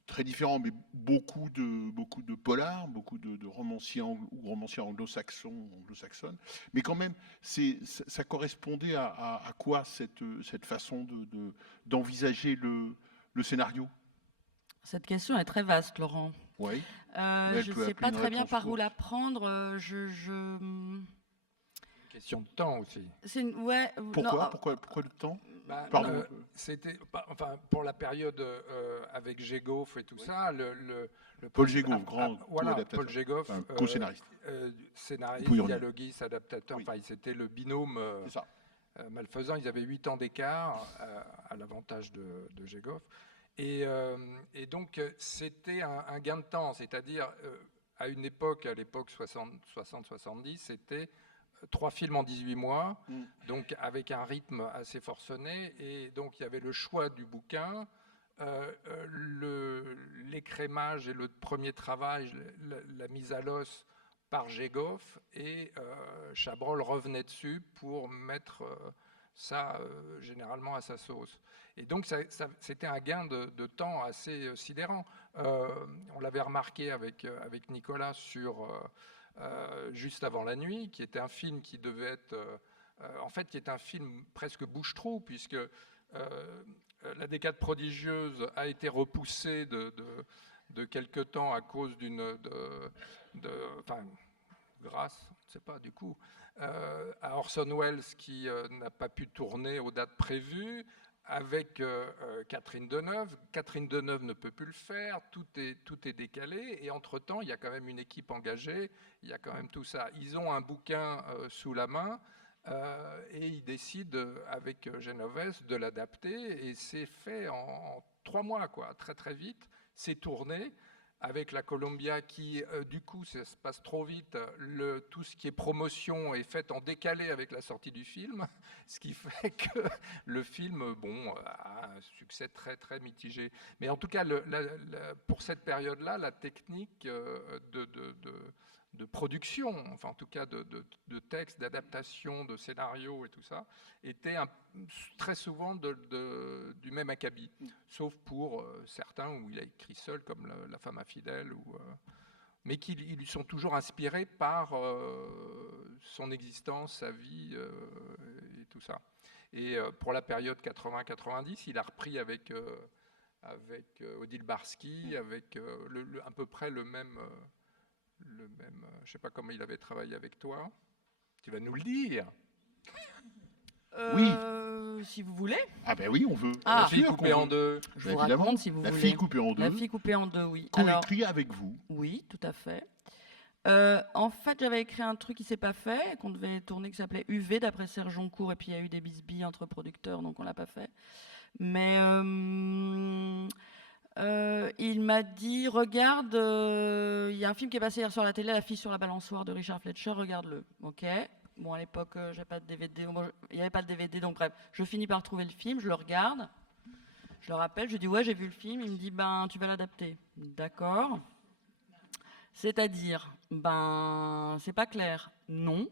très différents, mais beaucoup de polars, beaucoup de romanciers ou romanciers anglo-saxonnes. Mais quand même, ça correspondait à quoi cette façon d'envisager le scénario? Cette question est très vaste, Laurent. Oui. Je ne sais pas très bien par où la prendre. Question de temps aussi. Ouais, Pourquoi le temps? Bah, Pardon. C'était, enfin, pour la période avec Gégoff et tout ça, le Paul Gégoff, grand voilà, co-adaptateur. Paul Gégoff, Enfin, co-scénariste. scénariste, Vous pouvez dialoguiste, adaptateur. Oui. Enfin, c'était le binôme C'est ça. malfaisant. Ils avaient 8 ans d'écart à l'avantage de Gégoff. Et donc, c'était un gain de temps. C'est-à-dire, à l'époque 60-70, c'était 3 films en 18 mois, donc avec un rythme assez forcené. Et donc, il y avait le choix du bouquin, l'écrémage et le premier travail, la mise à l'os par Gégoff, et Chabrol revenait dessus pour mettre ça généralement à sa sauce. Et donc, c'était un gain de temps assez sidérant. On l'avait remarqué avec Nicolas sur Juste avant la nuit, qui était un film qui devait être, en fait, qui est un film presque bouche-trou, puisque La décade prodigieuse a été repoussée de quelque temps à cause grâce, je ne sais pas du coup, à Orson Welles qui n'a pas pu tourner aux dates prévues, avec Catherine Deneuve. Catherine Deneuve ne peut plus le faire, tout est décalé, et entre-temps, il y a quand même une équipe engagée, il y a quand même tout ça. Ils ont un bouquin sous la main, et ils décident, avec Genovese, de l'adapter, et c'est fait en 3 mois, quoi, très très vite. C'est tourné, avec la Columbia qui, du coup, ça se passe trop vite, tout ce qui est promotion est fait en décalé avec la sortie du film, ce qui fait que le film, a un succès très très mitigé. Mais en tout cas, pour cette période-là, la technique de production, enfin en tout cas de texte, d'adaptation, de scénario et tout ça, était très souvent du même acabit, sauf pour certains où il a écrit seul, comme La femme infidèle, mais qui lui sont toujours inspirés par son existence, sa vie et tout ça. Et pour la période 80-90, il a repris avec Odile Barski, avec à peu près le même, je ne sais pas comment il avait travaillé avec toi. Tu vas nous le dire. Oui. Si vous voulez. Ah ben oui, on veut. Ah. La fille coupée en deux. Je vous Évidemment. raconte si vous La voulez. fille coupée en La deux, fille coupée en deux, oui. Alors, coécrit avec vous. oui, tout à fait. En fait, j'avais écrit un truc qui s'est pas fait, qu'on devait tourner, qui s'appelait UV, d'après Serge Joncourt, et puis il y a eu des bisbilles entre producteurs, donc on l'a pas fait. Mais il m'a dit, regarde, il y a un film qui est passé hier sur la télé, La fille sur la balançoire de Richard Fletcher, regarde-le. Ok. Bon, à l'époque, j'avais pas de DVD, il n'y avait pas de DVD, donc bref, je finis par trouver le film, je le regarde, je le rappelle, je dis ouais, j'ai vu le film, il me dit ben tu vas l'adapter. D'accord. C'est-à-dire, ben c'est pas clair. Non.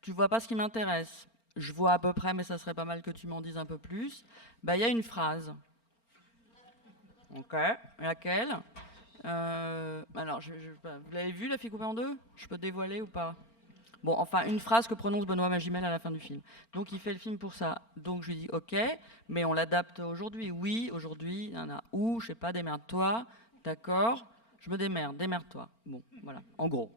Tu vois pas ce qui m'intéresse. Je vois à peu près, mais ça serait pas mal que tu m'en dises un peu plus. Ben il y a une phrase. Ok. Laquelle? Alors, vous l'avez vu, La fille coupée en deux? Je peux dévoiler ou pas? Bon, enfin, une phrase que prononce Benoît Magimel à la fin du film. Donc, il fait le film pour ça. Donc, je lui dis, ok, mais on l'adapte aujourd'hui. Oui, aujourd'hui, il y en a où, je sais pas, démerde-toi. D'accord, je me démerde-toi. Bon, voilà, en gros.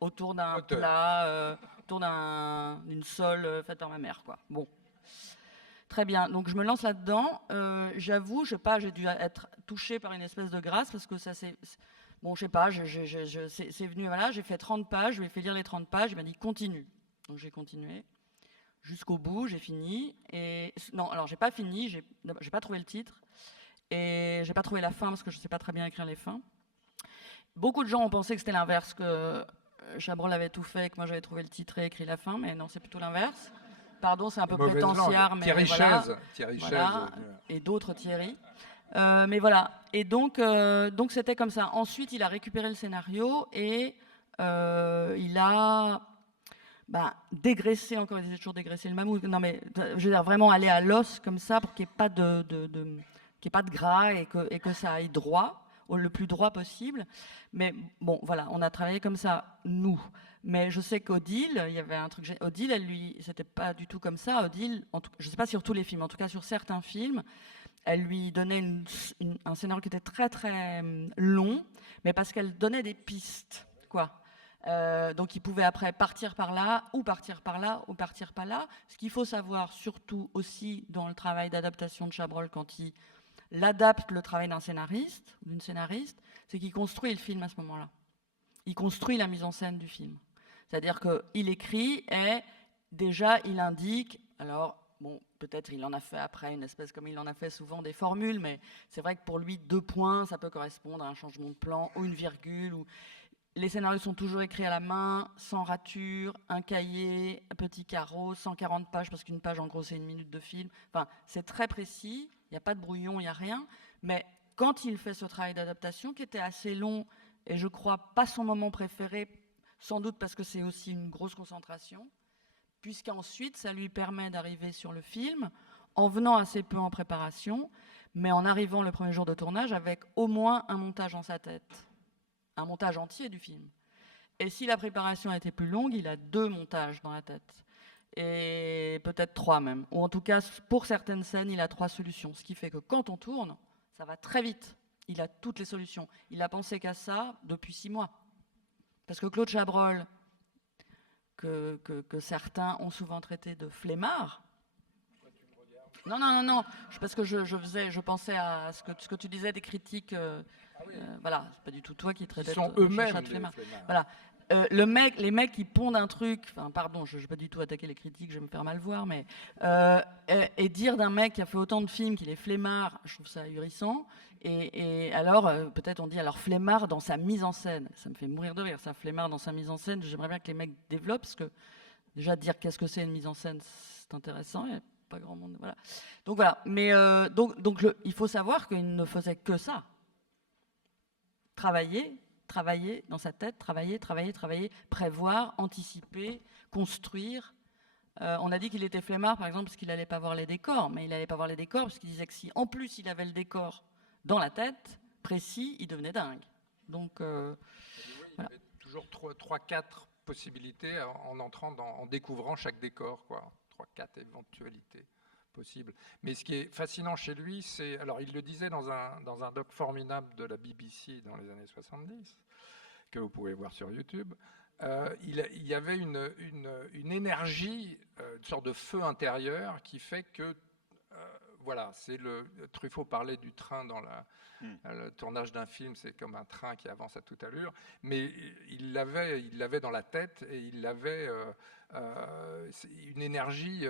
Autour d'un plat, autour d'une sole faite par ma mère, quoi. Bon. Très bien, donc je me lance là-dedans. J'avoue, je sais pas, j'ai dû être touchée par une espèce de grâce parce que ça c'est... Bon, je sais pas, c'est venu, voilà, j'ai fait 30 pages, je lui ai fait lire les 30 pages, il m'a dit continue. Donc j'ai continué jusqu'au bout, j'ai fini. Et non, alors j'ai pas fini, j'ai pas trouvé le titre et j'ai pas trouvé la fin parce que je sais pas très bien écrire les fins. Beaucoup de gens ont pensé que c'était l'inverse, que Chabrol avait tout fait, que moi j'avais trouvé le titre et écrit la fin, mais non, c'est plutôt l'inverse. Pardon, c'est un peu Mauvaise langue. prétentiaire, mais Thierry voilà. Chaise. Thierry Voilà, Chaise. et d'autres Thierry. Mais voilà. Et donc c'était comme ça. Ensuite, il a récupéré le scénario et il a dégraissé, encore, il disait toujours dégraisser le mammouth. Non, mais je veux dire, vraiment aller à l'os comme ça pour qu'il n'y ait pas qu'il y ait pas de gras et que ça aille droit, le plus droit possible. Mais bon, voilà, on a travaillé comme ça, nous. Mais je sais qu'Odile, il y avait un truc. Odile, c'était pas du tout comme ça. Odile, je ne sais pas sur tous les films, en tout cas sur certains films, elle lui donnait un scénario qui était très très long, mais parce qu'elle donnait des pistes, quoi. Donc il pouvait après partir par là, ou partir par là, ou partir par là. Ce qu'il faut savoir surtout aussi dans le travail d'adaptation de Chabrol, quand il adapte le travail d'un scénariste, d'une scénariste, c'est qu'il construit le film à ce moment-là. Il construit la mise en scène du film. C'est-à-dire qu'il écrit et déjà il indique, alors bon, peut-être il en a fait après une espèce, comme il en a fait souvent, des formules, mais c'est vrai que pour lui, 2 points, ça peut correspondre à un changement de plan ou une virgule. Les scénarios sont toujours écrits à la main, sans rature, un cahier, un petit carreau, 140 pages, parce qu'une page, en gros, c'est 1 minute de film. Enfin, c'est très précis, il n'y a pas de brouillon, il n'y a rien. Mais quand il fait ce travail d'adaptation, qui était assez long, et je crois pas son moment préféré, sans doute parce que c'est aussi une grosse concentration, puisqu'ensuite, ça lui permet d'arriver sur le film, en venant assez peu en préparation, mais en arrivant le premier jour de tournage avec au moins un montage en sa tête. Un montage entier du film. Et si la préparation était plus longue, il a 2 montages dans la tête. Et peut-être 3 même. Ou en tout cas, pour certaines scènes, il a 3 solutions. Ce qui fait que quand on tourne, ça va très vite. Il a toutes les solutions. Il a pensé qu'à ça depuis 6 mois. Parce que Claude Chabrol, que certains ont souvent traité de flemmard. Non. Parce que je pensais à ce que tu disais des critiques. Voilà, c'est pas du tout toi qui traitais. Ils sont de eux-mêmes Chacha des de flemmard. flemmards. Voilà. Les mecs qui pondent un truc, enfin pardon, je ne vais pas du tout attaquer les critiques, je vais me faire mal voir, mais et dire d'un mec qui a fait autant de films qu'il est flemmard, je trouve ça ahurissant. Et alors, peut-être on dit alors flemmard dans sa mise en scène. Ça me fait mourir de rire, ça, flemmard dans sa mise en scène. J'aimerais bien que les mecs développent, parce que déjà dire qu'est-ce que c'est une mise en scène, c'est intéressant. Il n'y a pas grand monde. Voilà. Donc voilà. Mais il faut savoir qu'il ne faisait que ça. Travailler dans sa tête, travailler, prévoir, anticiper, construire. On a dit qu'il était flemmard, par exemple, parce qu'il n'allait pas voir les décors. Mais il n'allait pas voir les décors parce qu'il disait que si, en plus, il avait le décor dans la tête, précis, il devenait dingue. Donc, Il voilà. avait toujours 3-4 possibilités en découvrant chaque décor, quoi. 3-4 éventualités possibles. Mais ce qui est fascinant chez lui, c'est... Alors, il le disait dans un doc formidable de la BBC dans les années 70, que vous pouvez voir sur YouTube. Il y avait une énergie, une sorte de feu intérieur qui fait que... voilà, Truffaut parlait du train dans le tournage d'un film, c'est comme un train qui avance à toute allure, mais il l'avait dans la tête et il avait une énergie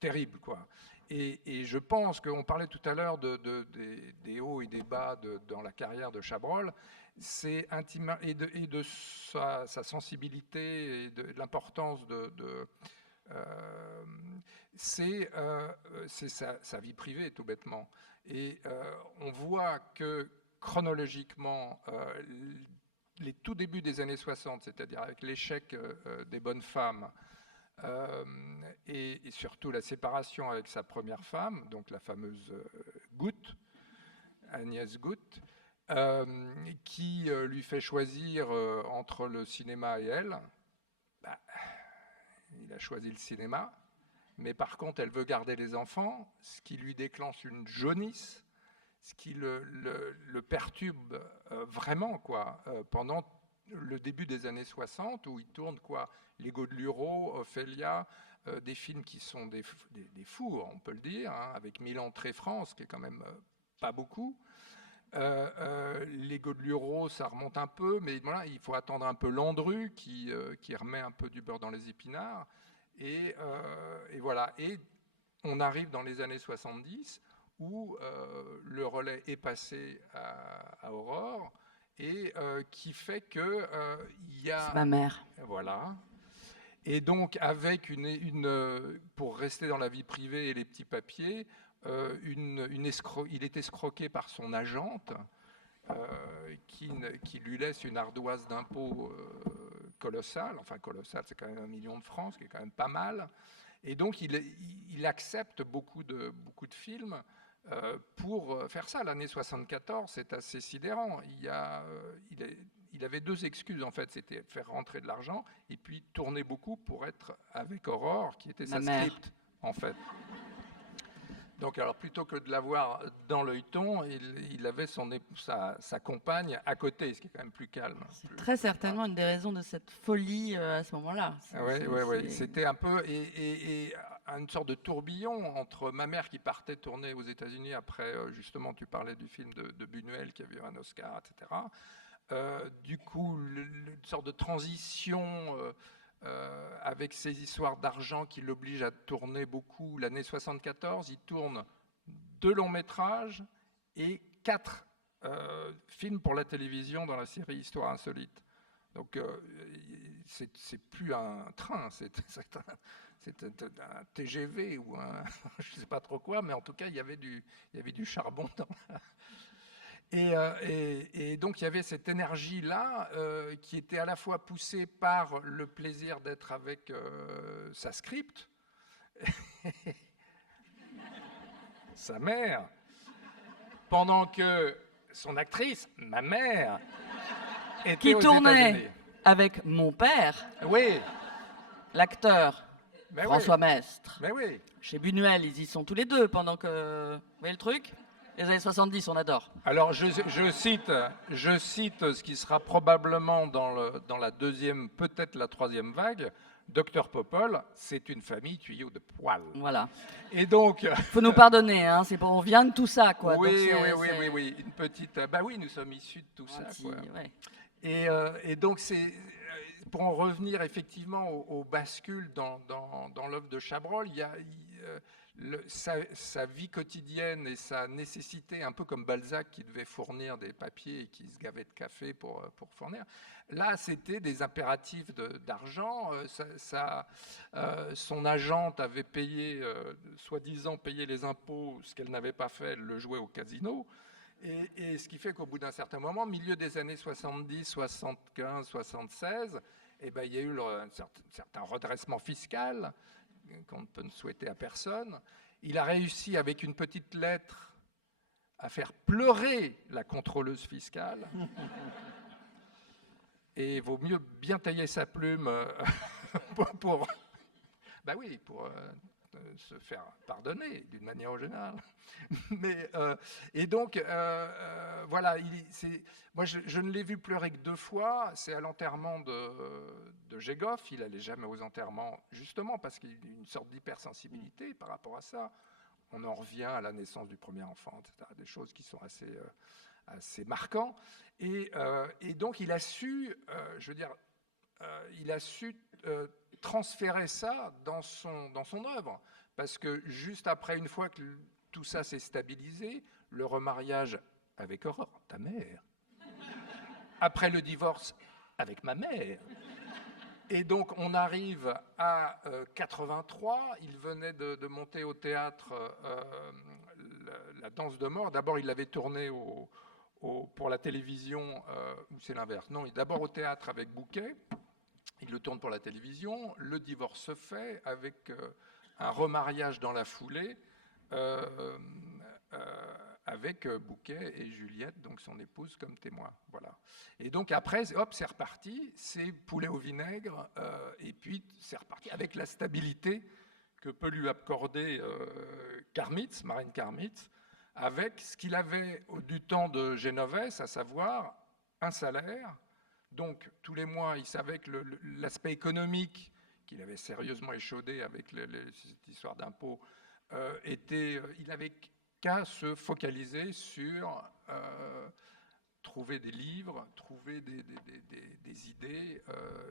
terrible, quoi. Et je pense qu'on parlait tout à l'heure des hauts et des bas dans la carrière de Chabrol, c'est intimement, et de sa sensibilité et de l'importance c'est sa vie privée, tout bêtement. Et on voit que chronologiquement, les tout débuts des années 60, c'est-à-dire avec l'échec des bonnes femmes, et surtout la séparation avec sa première femme, donc la fameuse Goutte, Agnès Goutte, qui lui fait choisir entre le cinéma et elle. Il a choisi le cinéma, mais par contre, elle veut garder les enfants, ce qui lui déclenche une jaunisse, ce qui le perturbe vraiment, quoi, pendant le début des années 60, où il tourne, quoi, Les Godelureau, Ophélia, des films qui sont des fous, on peut le dire, hein, avec Milan Très France, qui est quand même pas beaucoup. Les Godelureau, ça remonte un peu, mais voilà, il faut attendre un peu Landru qui remet un peu du beurre dans les épinards. Et voilà. Et on arrive dans les années 70 où le relais est passé à Aurore et qui fait que il y a. C'est ma mère. Voilà. Et donc, avec pour rester dans la vie privée et les petits papiers, il est escroqué par son agente, qui lui laisse une ardoise d'impôt colossale. Enfin, colossale, c'est quand même 1 million de francs, ce qui est quand même pas mal. Et donc, il accepte beaucoup de films pour faire ça. L'année 74, c'est assez sidérant. Il avait 2 excuses, en fait. C'était faire rentrer de l'argent et puis tourner beaucoup pour être avec Aurore, qui était sa script, en fait. Donc, alors, plutôt que de l'avoir dans l'œilleton, il avait sa compagne à côté, ce qui est quand même plus calme. C'est très certainement une des raisons de cette folie à ce moment-là. Oui. C'était un peu et une sorte de tourbillon entre ma mère qui partait tourner aux États-Unis après, justement, tu parlais du film de Buñuel qui avait eu un Oscar, etc. Du coup, une sorte de transition avec ces histoires d'argent qui l'obligent à tourner beaucoup. L'année 74, il tourne 2 longs métrages et 4 films pour la télévision dans la série Histoire insolite. Donc, c'est plus un train, c'est un TGV ou je ne sais pas trop quoi, mais en tout cas, il y avait du charbon dans et donc, il y avait cette énergie-là qui était à la fois poussée par le plaisir d'être avec sa script, sa mère, pendant que son actrice, ma mère, était qui aux tournait États-Unis. avec mon père, Oui, l'acteur mais François oui, Mestre. mais oui. Chez Buñuel, ils y sont tous les deux pendant que... Vous voyez le truc? Les années 70, on adore. Alors, je cite ce qui sera probablement dans la deuxième, peut-être la troisième vague. Dr Popol, c'est une famille tuyau de poils. Voilà. Et donc... Il faut nous pardonner, hein, on vient de tout ça, quoi. Oui, Donc oui, une petite... Bah oui, nous sommes issus de tout ça, quoi. Ouais. Et donc, c'est... Pour en revenir effectivement au bascule dans l'œuvre de Chabrol, il y a... sa vie quotidienne et sa nécessité, un peu comme Balzac qui devait fournir des papiers et qui se gavait de café pour fournir. Là, c'était des impératifs d'argent. Son agente avait payé, soi-disant payé les impôts, ce qu'elle n'avait pas fait, elle le jouait au casino. Et ce qui fait qu'au bout d'un certain moment, milieu des années 70, 75, 76, eh ben, il y a eu un certain redressement fiscal qu'on ne peut souhaiter à personne. Il a réussi, avec une petite lettre, à faire pleurer la contrôleuse fiscale. Et il vaut mieux bien tailler sa plume pour se faire pardonner, d'une manière générale. Mais, et donc, voilà, moi je ne l'ai vu pleurer que 2 fois. C'est à l'enterrement de Gégov. Il n'allait jamais aux enterrements, justement parce qu'il y a une sorte d'hypersensibilité par rapport à ça. On en revient à la naissance du premier enfant, etc. Des choses qui sont assez marquantes. Et donc, il a su, transférer ça dans son œuvre. Parce que juste après, une fois que tout ça s'est stabilisé, le remariage avec Aurore, ta mère, après le divorce avec ma mère, et donc on arrive à 83, il venait de monter au théâtre la Danse de mort. D'abord, il l'avait tourné pour la télévision, ou c'est l'inverse. Non, d'abord au théâtre avec Bouquet, il le tourne pour la télévision, le divorce se fait avec un remariage dans la foulée avec Bouquet et Juliette, donc son épouse, comme témoin. Voilà. Et donc après, hop, c'est reparti, c'est poulet au vinaigre, et puis c'est reparti avec la stabilité que peut lui accorder Marine Karmitz, avec ce qu'il avait du temps de Génovès, à savoir un salaire. Donc, tous les mois, il savait que l'aspect économique, qu'il avait sérieusement échaudé avec cette histoire d'impôts, il n'avait qu'à se focaliser sur trouver des livres, trouver des idées,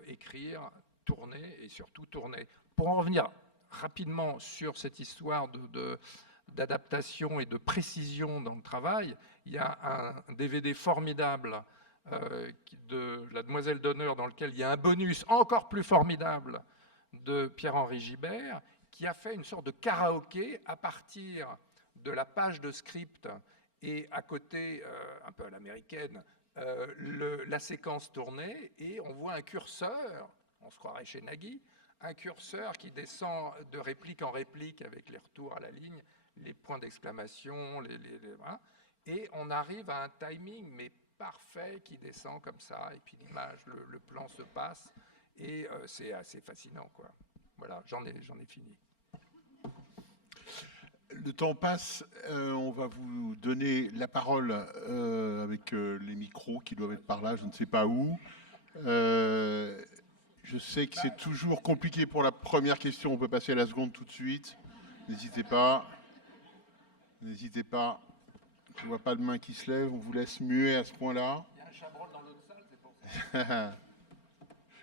écrire, tourner, et surtout tourner. Pour en revenir rapidement sur cette histoire d'adaptation et de précision dans le travail, il y a un DVD formidable de La Demoiselle d'honneur, dans lequel il y a un bonus encore plus formidable de Pierre-Henri Gibert, qui a fait une sorte de karaoké à partir de la page de script et à côté, un peu à l'américaine, la séquence tournée, et on voit un curseur, on se croirait chez Nagui, un curseur qui descend de réplique en réplique avec les retours à la ligne, les points d'exclamation, voilà. Et on arrive à un timing mais parfait qui descend comme ça, et puis l'image, le plan se passe, et c'est assez fascinant, quoi. Voilà, j'en ai fini. Le temps passe, on va vous donner la parole avec les micros qui doivent être par là, je ne sais pas où. Je sais que c'est toujours compliqué pour la première question, on peut passer à la seconde tout de suite. N'hésitez pas. N'hésitez pas. Je ne vois pas de main qui se lève, on vous laisse muet à ce point-là. Il y a un Chabrol dans l'autre salle, c'est pour ça.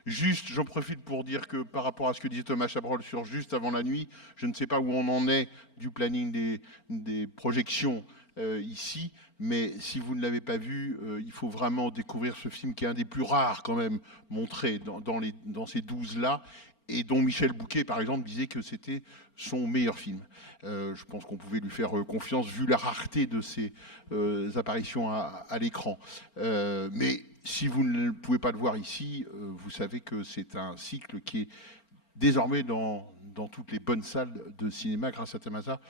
Juste, j'en profite pour dire que par rapport à ce que disait Thomas Chabrol sur Juste avant la nuit, je ne sais pas où on en est du planning des projections ici, mais si vous ne l'avez pas vu, il faut vraiment découvrir ce film qui est un des plus rares quand même montrés dans ces 12-là, et dont Michel Bouquet, par exemple, disait que c'était son meilleur film. Je pense qu'on pouvait lui faire confiance vu la rareté de ses apparitions à l'écran. Mais si vous ne pouvez pas le voir ici, vous savez que c'est un cycle qui est désormais dans toutes les bonnes salles de cinéma grâce à Tamasa,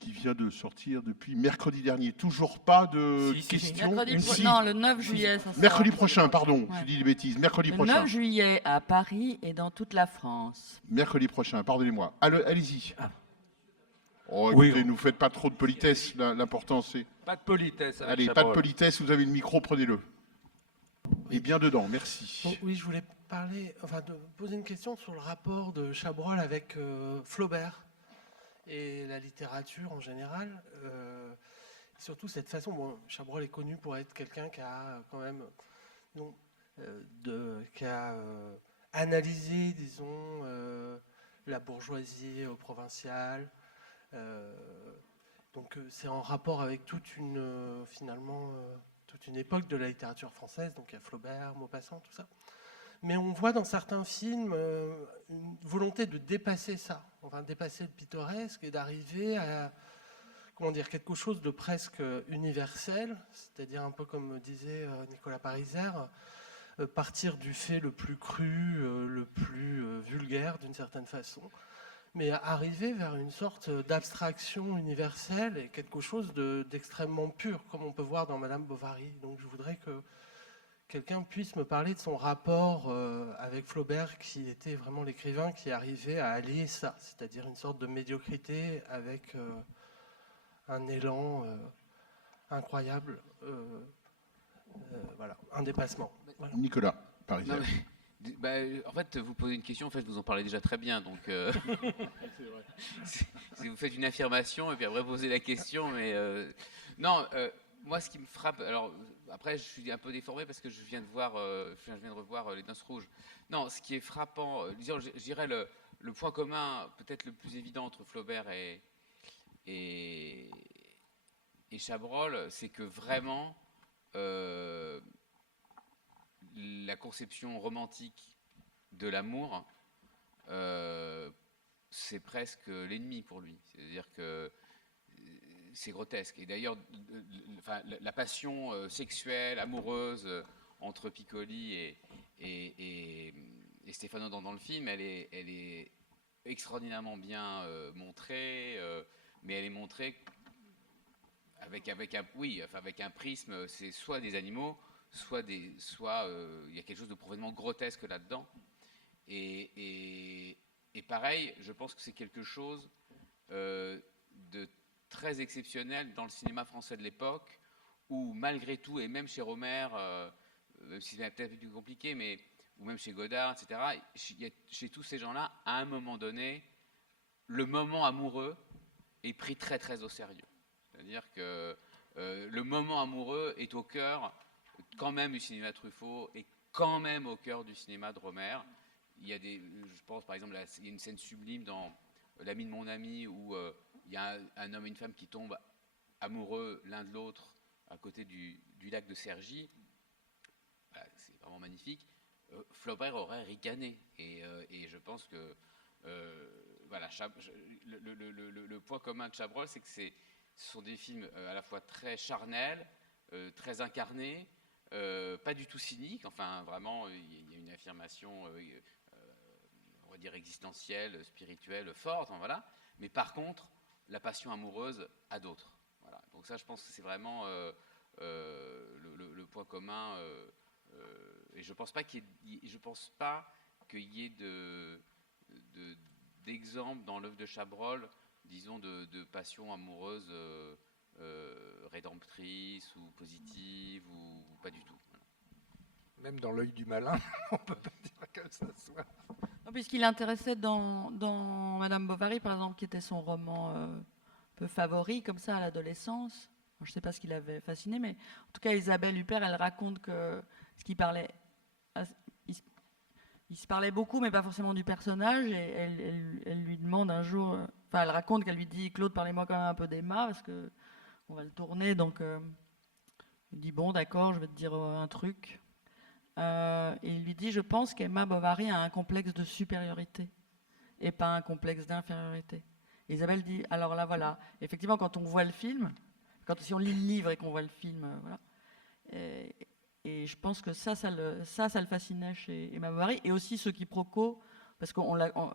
qui vient de sortir depuis mercredi dernier. Toujours pas de questions. Non, le 9 juillet. Ça Mercredi sort. prochain, pardon, Ouais. je dis des bêtises. Mercredi Le prochain. 9 juillet à Paris et dans toute la France. Mercredi prochain, pardonnez-moi. Allez-y. Oh, Oui, écoutez, ne nous faites pas trop de politesse. L'important, c'est... Pas de politesse. Avec Allez, pas de Chabrol. politesse, vous avez le micro, prenez-le. Et bien dedans, merci. Bon, oui, je voulais poser une question sur le rapport de Chabrol avec Flaubert et la littérature en général. Surtout cette façon, bon, Chabrol est connu pour être quelqu'un qui a quand même analysé, disons, la bourgeoisie provinciale. Donc c'est en rapport avec toute une époque de la littérature française, donc il y a Flaubert, Maupassant, tout ça. Mais on voit dans certains films une volonté de dépasser ça, enfin dépasser le pittoresque et d'arriver à quelque chose de presque universel, c'est-à-dire un peu comme disait Nicolas Pariser, partir du fait le plus cru, le plus vulgaire d'une certaine façon, mais arriver vers une sorte d'abstraction universelle et quelque chose d'extrêmement pur, comme on peut voir dans Madame Bovary. Donc je voudrais que quelqu'un puisse me parler de son rapport avec Flaubert, qui était vraiment l'écrivain qui arrivait à allier ça, c'est-à-dire une sorte de médiocrité avec un élan incroyable, voilà, un dépassement. Voilà. Nicolas, Paris. Non, mais, en fait, vous posez une question, en fait, vous en parlez déjà très bien. Donc, si vous faites une affirmation et puis après vous posez la question, mais non, moi, ce qui me frappe, alors après, je suis un peu déformé parce que je viens de revoir Les Noces Rouges. Non, ce qui est frappant, je dirais le point commun, peut-être le plus évident entre Flaubert et Chabrol, c'est que vraiment la conception romantique de l'amour, c'est presque l'ennemi pour lui. C'est-à-dire que c'est grotesque. Et d'ailleurs, la passion sexuelle, amoureuse entre Piccoli et Stefano dans le film, elle est extraordinairement bien montrée, mais elle est montrée avec un prisme, c'est soit des animaux, soit il y a quelque chose de profondément grotesque là-dedans. Et pareil, je pense que c'est quelque chose de très exceptionnel dans le cinéma français de l'époque, où malgré tout, et même chez Rohmer, si c'est peut-être plus compliqué, mais ou même chez Godard, etc., chez tous ces gens-là, à un moment donné, le moment amoureux est pris très très au sérieux. C'est-à-dire que le moment amoureux est au cœur quand même du cinéma Truffaut et quand même au cœur du cinéma de Rohmer. Je pense par exemple, il y a une scène sublime dans L'ami de mon ami où il y a un homme et une femme qui tombent amoureux l'un de l'autre à côté du lac de Cergy. Voilà, c'est vraiment magnifique. Flaubert aurait ricané. Et je pense que voilà, le point commun de Chabrol, c'est que ce sont des films à la fois très charnels, très incarnés, pas du tout cyniques. Enfin, vraiment, il y a une affirmation, on va dire existentielle, spirituelle, forte. Hein, voilà. Mais par contre, la passion amoureuse a d'autres. Voilà. Donc ça, je pense que c'est vraiment le point commun. Et je pense pas qu'il y ait d'exemples dans l'œuvre de Chabrol, disons, de passion amoureuse rédemptrice ou positive ou pas du tout. Voilà. Même dans L'œil du malin, on peut pas dire que ça soit. Non, puisqu'il intéressait dans Madame Bovary, par exemple, qui était son roman un peu favori, comme ça, à l'adolescence. Je ne sais pas ce qui l'avait fasciné, mais en tout cas, Isabelle Huppert, elle raconte que ce qu'il parlait, il se parlait beaucoup, mais pas forcément du personnage. Et elle lui demande un jour, elle raconte qu'elle lui dit, Claude, parlez-moi quand même un peu d'Emma, parce que on va le tourner. Donc, il dit, bon, d'accord, je vais te dire un truc. Et il lui dit, je pense qu'Emma Bovary a un complexe de supériorité et pas un complexe d'infériorité. Et Isabelle dit, alors là, voilà. Effectivement, quand on voit le film, si on lit le livre et qu'on voit le film, voilà. Et je pense que ça le fascinait chez Emma Bovary, et aussi ce quiproquo, parce que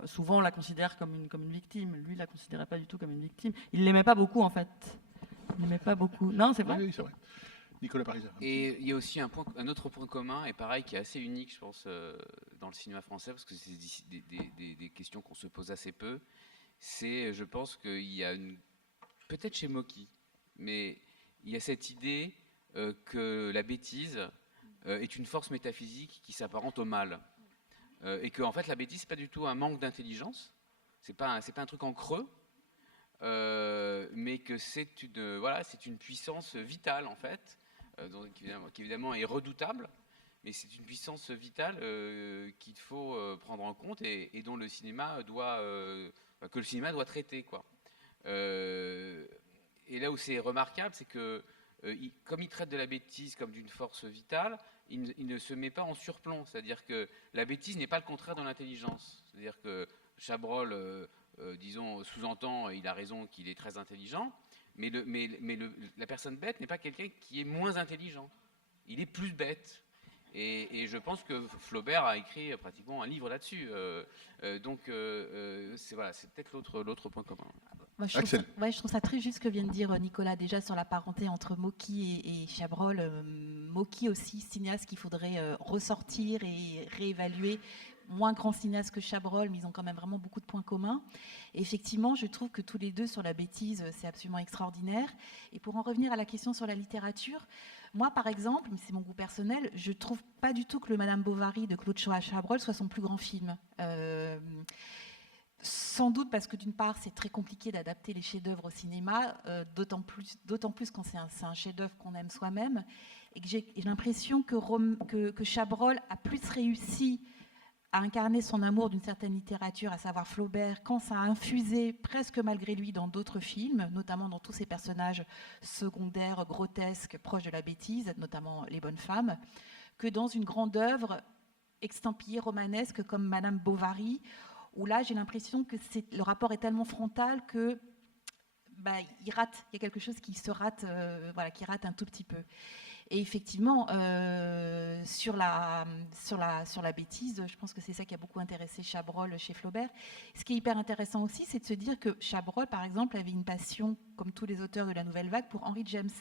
souvent on la considère comme une victime. Lui, il la considérait pas du tout comme une victime. Il l'aimait pas beaucoup, en fait. Il l'aimait pas beaucoup. Non, c'est vrai. Oui, c'est vrai. Nicolas Parizeau. Et il y a aussi un autre point commun, et pareil, qui est assez unique, je pense, dans le cinéma français, parce que c'est des questions qu'on se pose assez peu. C'est, je pense qu'il y a peut-être chez Mocky, mais il y a cette idée que la bêtise est une force métaphysique qui s'apparente au mal. Et que, en fait, la bêtise, c'est pas du tout un manque d'intelligence, c'est pas un truc en creux, mais que c'est une puissance vitale, en fait, qui évidemment est redoutable, mais c'est une puissance vitale qu'il faut prendre en compte et dont le cinéma que le cinéma doit traiter, quoi. Et là où c'est remarquable, c'est que comme il traite de la bêtise comme d'une force vitale, il ne se met pas en surplomb. C'est-à-dire que la bêtise n'est pas le contraire de l'intelligence. C'est-à-dire que Chabrol, disons, sous-entend, il a raison, qu'il est très intelligent, mais la personne bête n'est pas quelqu'un qui est moins intelligent. Il est plus bête. Et je pense que Flaubert a écrit pratiquement un livre là-dessus. Donc, c'est peut-être l'autre point commun. Moi, je trouve ça très juste ce que vient de dire Nicolas déjà sur la parenté entre Mocky et Chabrol. Mocky aussi, cinéaste qu'il faudrait ressortir et réévaluer. Moins grand cinéaste que Chabrol, mais ils ont quand même vraiment beaucoup de points communs. Et effectivement, je trouve que tous les deux sur la bêtise, c'est absolument extraordinaire. Et pour en revenir à la question sur la littérature, moi, par exemple, mais c'est mon goût personnel, je trouve pas du tout que le Madame Bovary de Claude Chabrol soit son plus grand film. Sans doute parce que d'une part, c'est très compliqué d'adapter les chefs-d'œuvre au cinéma, d'autant plus quand c'est un chef-d'œuvre qu'on aime soi-même, et que j'ai l'impression que Chabrol a plus réussi à incarner son amour d'une certaine littérature, à savoir Flaubert, quand ça a infusé presque malgré lui dans d'autres films, notamment dans tous ces personnages secondaires, grotesques, proches de la bêtise, notamment Les Bonnes Femmes, que dans une grande œuvre extampillée romanesque comme Madame Bovary, où là j'ai l'impression que le rapport est tellement frontal que il y a quelque chose qui se rate, qui rate un tout petit peu. Et effectivement, sur la bêtise, je pense que c'est ça qui a beaucoup intéressé Chabrol chez Flaubert. Ce qui est hyper intéressant aussi, c'est de se dire que Chabrol, par exemple, avait une passion, comme tous les auteurs de la Nouvelle Vague, pour Henry James.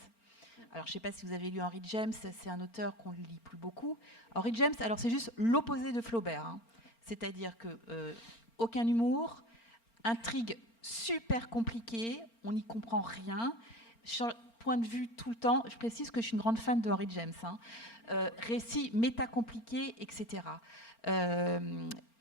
Alors, je ne sais pas si vous avez lu Henry James, c'est un auteur qu'on ne lit plus beaucoup. Henry James, alors c'est juste l'opposé de Flaubert. Hein. C'est-à-dire que aucun humour, intrigue super compliquée, on n'y comprend rien, point de vue tout le temps. Je précise que je suis une grande fan de Henry James. Hein. Récit méta-compliqué, etc.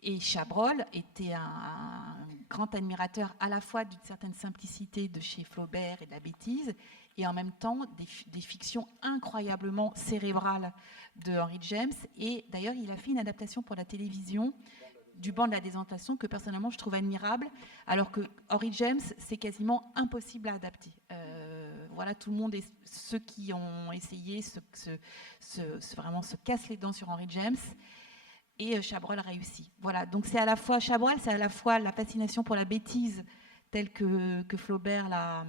Et Chabrol était un grand admirateur à la fois d'une certaine simplicité de chez Flaubert et de la bêtise, et en même temps des fictions incroyablement cérébrales de Henry James. Et d'ailleurs, il a fait une adaptation pour la télévision du banc de la désentation que personnellement je trouve admirable, alors que Henry James, c'est quasiment impossible à adapter. Voilà, tout le monde, ceux qui ont essayé, vraiment se cassent les dents sur Henry James. et Chabrol réussit. Voilà, donc c'est à la fois Chabrol, c'est à la fois la fascination pour la bêtise telle que Flaubert l'a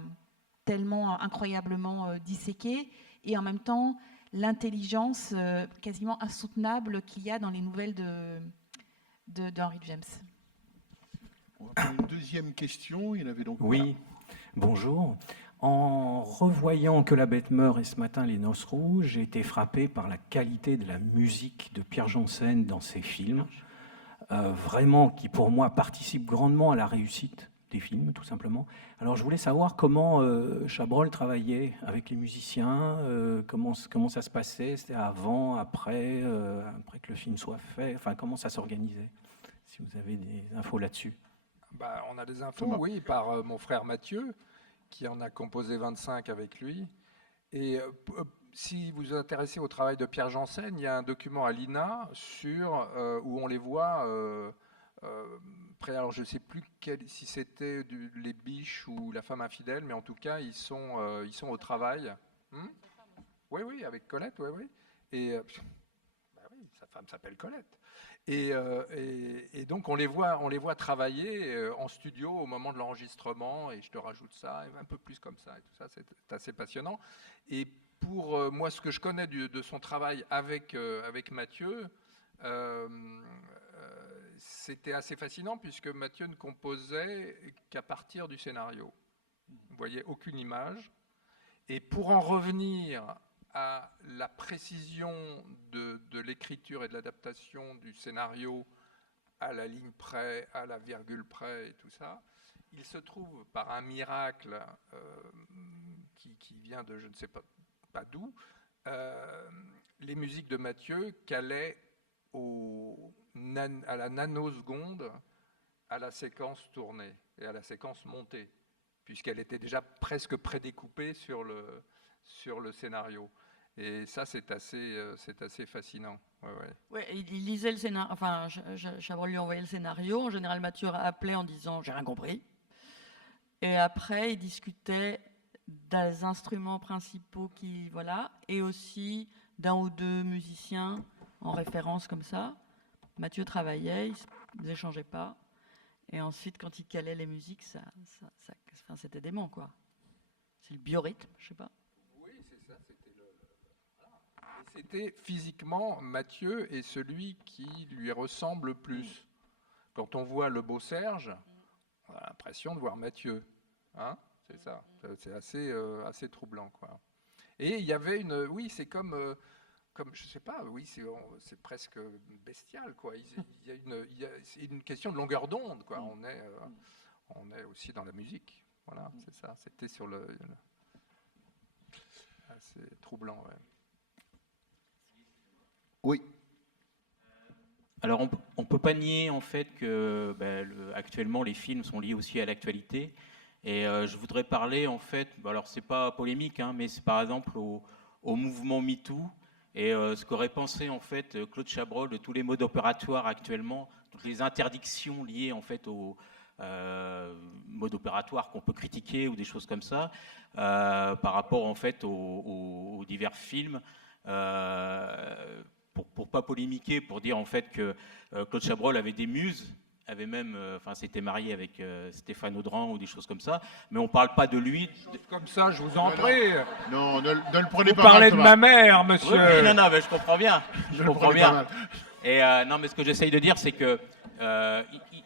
tellement incroyablement disséquée, et en même temps l'intelligence quasiment insoutenable qu'il y a dans les nouvelles d'Henry James. On va prendre une deuxième question. Il y en avait donc. Oui, Voilà. bonjour. En revoyant Que la bête meurt et ce matin Les Noces rouges, j'ai été frappé par la qualité de la musique de Pierre Janssen dans ses films, vraiment qui pour moi participe grandement à la réussite des films, tout simplement. Alors je voulais savoir comment Chabrol travaillait avec les musiciens, comment ça se passait, c'était avant, après que le film soit fait, enfin comment ça s'organisait, si vous avez des infos là-dessus. Bah, on a des infos, Thomas. oui, par mon frère Mathieu, qui en a composé 25 avec lui. Et si vous vous intéressez au travail de Pierre Janssen, il y a un document à l'INA où on les voit. Alors je ne sais plus si c'était Les Biches ou La femme infidèle, mais en tout cas, ils sont au travail. Oui, oui, avec Colette, oui, oui. Et bah oui, sa femme s'appelle Colette. Et donc on les voit travailler en studio au moment de l'enregistrement, et je te rajoute ça, et un peu plus comme ça, et tout ça, c'est assez passionnant. Et pour moi, ce que je connais de son travail avec Mathieu, c'était assez fascinant, puisque Mathieu ne composait qu'à partir du scénario. Vous voyez, aucune image. Et pour en revenir à la précision de l'écriture et de l'adaptation du scénario à la ligne près, à la virgule près et tout ça, il se trouve par un miracle qui vient de je ne sais pas d'où, les musiques de Mathieu calaient à la nanoseconde à la séquence tournée et à la séquence montée, puisqu'elle était déjà presque prédécoupée sur le scénario. Et ça, c'est assez fascinant. Ouais, ouais. Ouais, il lisait le scénario, enfin, Chabrol lui envoyait le scénario. En général, Mathieu appelait en disant « j'ai rien compris ». Et après, il discutait des instruments principaux voilà, et aussi d'un ou deux musiciens en référence comme ça. Mathieu travaillait, ils n'échangeaient pas. Et ensuite, quand il calait les musiques, c'était dément, quoi. C'est le biorhythme, je sais pas. Oui, c'est ça, c'était physiquement, Mathieu est celui qui lui ressemble le plus. Quand on voit le beau Serge, on a l'impression de voir Mathieu. Hein, c'est ça, c'est assez troublant, quoi. Et il y avait oui, c'est comme je sais pas, oui, c'est presque bestial, quoi. C'est une question de longueur d'onde, quoi. On est aussi dans la musique, voilà, c'est ça. C'était sur assez troublant, ouais. Oui. Alors on peut pas nier en fait que actuellement les films sont liés aussi à l'actualité. Et je voudrais parler en fait, alors c'est pas polémique, hein, mais c'est par exemple au mouvement MeToo et ce qu'aurait pensé en fait Claude Chabrol de tous les modes opératoires actuellement, toutes les interdictions liées en fait aux modes opératoires qu'on peut critiquer ou des choses comme ça, par rapport en fait aux divers films. Pour pas polémiquer, pour dire en fait que Claude Chabrol avait des muses, avait même, s'était marié avec Stéphane Audran ou des choses comme ça, mais on parle pas de lui. Comme ça, je vous en prie. Non, ne le prenez Vous pas mal. parlez de Thomas. ma mère, monsieur. Oui, non, mais je comprends bien. Ne le prenez pas mal. Et non, mais ce que j'essaye de dire, c'est que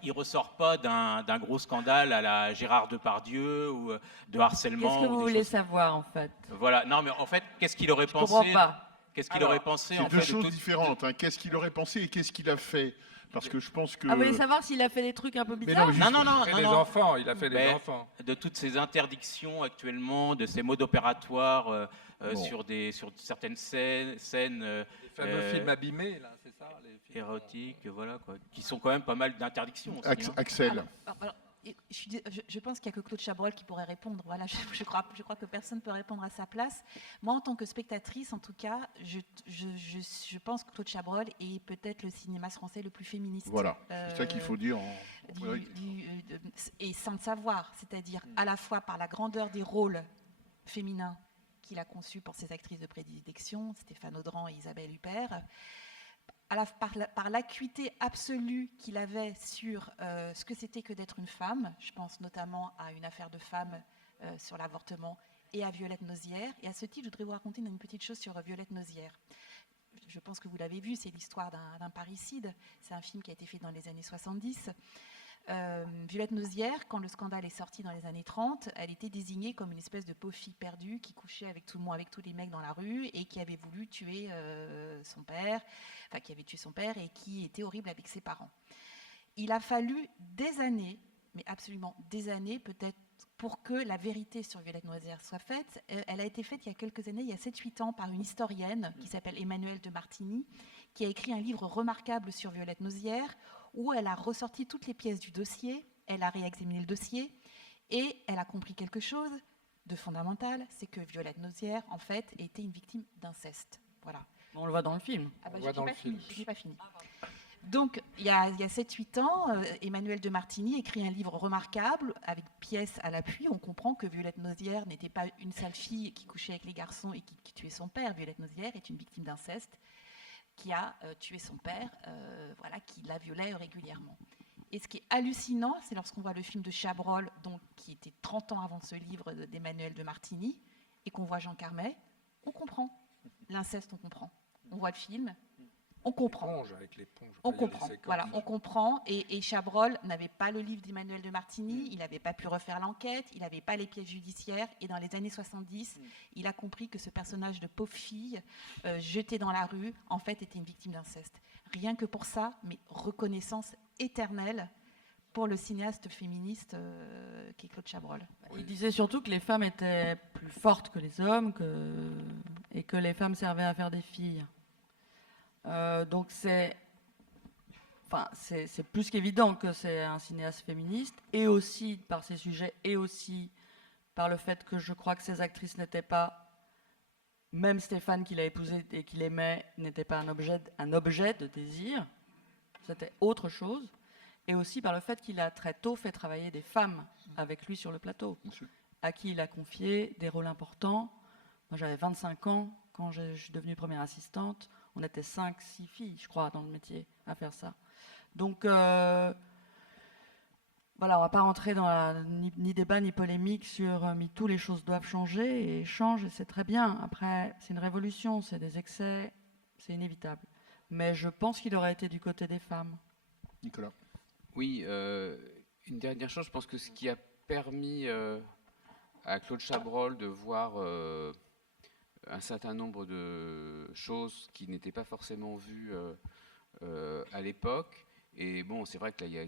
il ressort pas d'un gros scandale à la Gérard Depardieu ou de harcèlement. Qu'est-ce que vous voulez savoir, en fait? Voilà. Non, mais en fait, qu'est-ce qu'il aurait pensé? Je comprends pas. Qu'est-ce qu'il aurait pensé en C'est fait deux choses différentes. Hein. Qu'est-ce qu'il aurait pensé et qu'est-ce qu'il a fait? Parce que je pense que. Ah, vous voulez savoir s'il a fait des trucs un peu bizarres? non, Non. Il a fait des enfants. De toutes ces interdictions actuellement, de ces modes opératoires sur certaines scènes Les fameux films abîmés, là, c'est ça, les films érotiques, voilà, quoi, qui sont quand même pas mal d'interdictions aussi. Hein. Axel. Alors, je pense qu'il n'y a que Claude Chabrol qui pourrait répondre. Voilà, je crois que personne ne peut répondre à sa place. Moi, en tant que spectatrice, en tout cas, je pense que Claude Chabrol est peut-être le cinéma français le plus féministe. Voilà, c'est ça qu'il faut dire. Et sans le savoir, c'est-à-dire à la fois par la grandeur des rôles féminins qu'il a conçus pour ses actrices de prédilection, Stéphane Audran et Isabelle Huppert, par l'acuité absolue qu'il avait sur ce que c'était que d'être une femme. Je pense notamment à Une affaire de femme sur l'avortement et à Violette Nozière. Et à ce titre, je voudrais vous raconter une petite chose sur Violette Nozière. Je pense que vous l'avez vu, c'est l'histoire d'un parricide. C'est un film qui a été fait dans les années 70. Violette Nozière, quand le scandale est sorti dans les années 30, elle était désignée comme une espèce de pauvre fille perdue qui couchait avec tout le monde, avec tous les mecs dans la rue et qui avait voulu tuer son père, enfin qui avait tué son père et qui était horrible avec ses parents. Il a fallu des années, mais absolument des années peut-être, pour que la vérité sur Violette Nozière soit faite. Elle a été faite il y a quelques années, il y a 7-8 ans, par une historienne qui s'appelle Emmanuelle de Martigny, qui a écrit un livre remarquable sur Violette Nozière, où elle a ressorti toutes les pièces du dossier, elle a réexaminé le dossier, et elle a compris quelque chose de fondamental, c'est que Violette Nozière, en fait, était une victime d'inceste. Voilà. On le voit dans le film. Ah bah, On le voit dans le film. je n'ai pas fini. Donc, il y a 7-8 ans, Emmanuelle de Martigny écrit un livre remarquable, avec pièces à l'appui. On comprend que Violette Nozière n'était pas une sale fille qui couchait avec les garçons et qui tuait son père. Violette Nozière est une victime d'inceste qui a tué son père, voilà, qui la violait régulièrement. Et ce qui est hallucinant, c'est lorsqu'on voit le film de Chabrol, donc, qui était 30 ans avant ce livre d'Emmanuelle de Martigny, et qu'on voit Jean Carmet, on comprend. L'inceste, on comprend. On voit le film, on comprend. L'éponge, avec l'éponge, On pas y aller comprend, séquence. voilà, on comprend. Et Chabrol n'avait pas le livre d'Emmanuelle de Martigny, il n'avait pas pu refaire l'enquête, il n'avait pas les pièces judiciaires. Et dans les années 70, il a compris que ce personnage de pauvre fille, jetée dans la rue, en fait, était une victime d'inceste. Rien que pour ça, mais reconnaissance éternelle pour le cinéaste féministe qui est Claude Chabrol. Il disait surtout que les femmes étaient plus fortes que les hommes et que les femmes servaient à faire des filles. Donc c'est plus qu'évident que c'est un cinéaste féministe, et aussi par ses sujets, et aussi par le fait que je crois que ces actrices n'étaient pas, même Stéphane qui l'a épousée et qui l'aimait, n'était pas un objet de désir, c'était autre chose, et aussi par le fait qu'il a très tôt fait travailler des femmes avec lui sur le plateau, à qui il a confié des rôles importants. Moi j'avais 25 ans quand je suis devenue première assistante. On était 5-6 filles, je crois, dans le métier à faire ça. Donc, voilà, on ne va pas rentrer dans ni débat ni polémique sur MeToo. Les choses doivent changer et changent, et c'est très bien. Après, c'est une révolution, c'est des excès, c'est inévitable. Mais je pense qu'il aurait été du côté des femmes. Nicolas. Oui, une dernière chose, je pense que ce qui a permis à Claude Chabrol de voir un certain nombre de choses qui n'étaient pas forcément vues à l'époque. Et bon, c'est vrai que là, il y a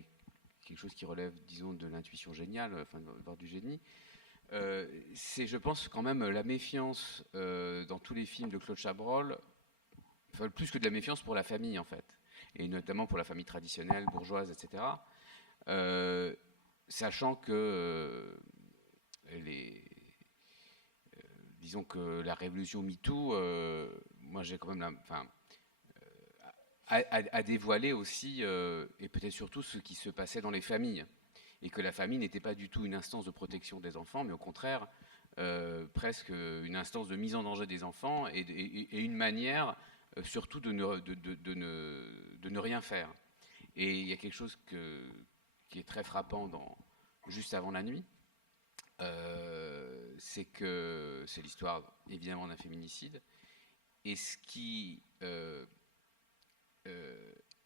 quelque chose qui relève, disons, de l'intuition géniale, enfin, voire du génie. C'est, je pense, quand même la méfiance dans tous les films de Claude Chabrol, enfin, plus que de la méfiance pour la famille, en fait, et notamment pour la famille traditionnelle, bourgeoise, etc. Sachant que disons que la révolution MeToo, moi j'ai quand même a dévoilé aussi, et peut-être surtout, ce qui se passait dans les familles. Et que la famille n'était pas du tout une instance de protection des enfants, mais au contraire, presque une instance de mise en danger des enfants et une manière surtout de ne rien faire. Et il y a quelque chose qui est très frappant Juste avant la nuit. C'est que c'est l'histoire évidemment d'un féminicide, et ce qui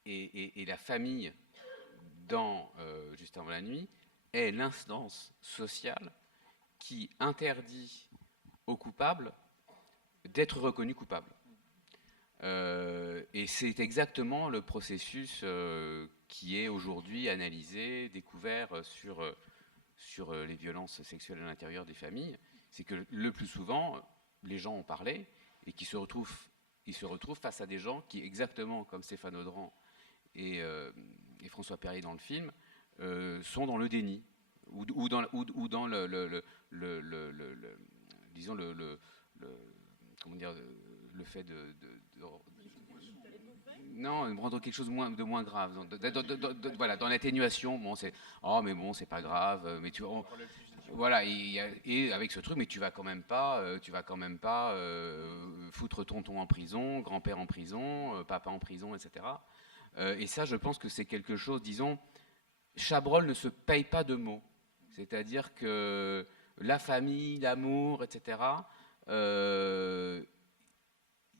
et la famille dans Juste avant la nuit est l'instance sociale qui interdit aux coupables d'être reconnus coupables. Et c'est exactement le processus qui est aujourd'hui analysé, découvert sur les violences sexuelles à l'intérieur des familles. C'est que le plus souvent, les gens ont parlé et ils se retrouvent face à des gens qui, exactement comme Stéphane Audran et François Perrier dans le film, sont dans le déni ou dans disons comment dire, le fait non, rendre quelque chose de moins grave. Voilà, dans l'atténuation, bon, c'est mais bon, c'est pas grave. Mais tu vois, Voilà, et avec ce truc, mais tu vas quand même pas, foutre tonton en prison, grand-père en prison, papa en prison, etc. Et ça, je pense que c'est quelque chose, disons, Chabrol ne se paye pas de mots. C'est-à-dire que la famille, l'amour, etc.,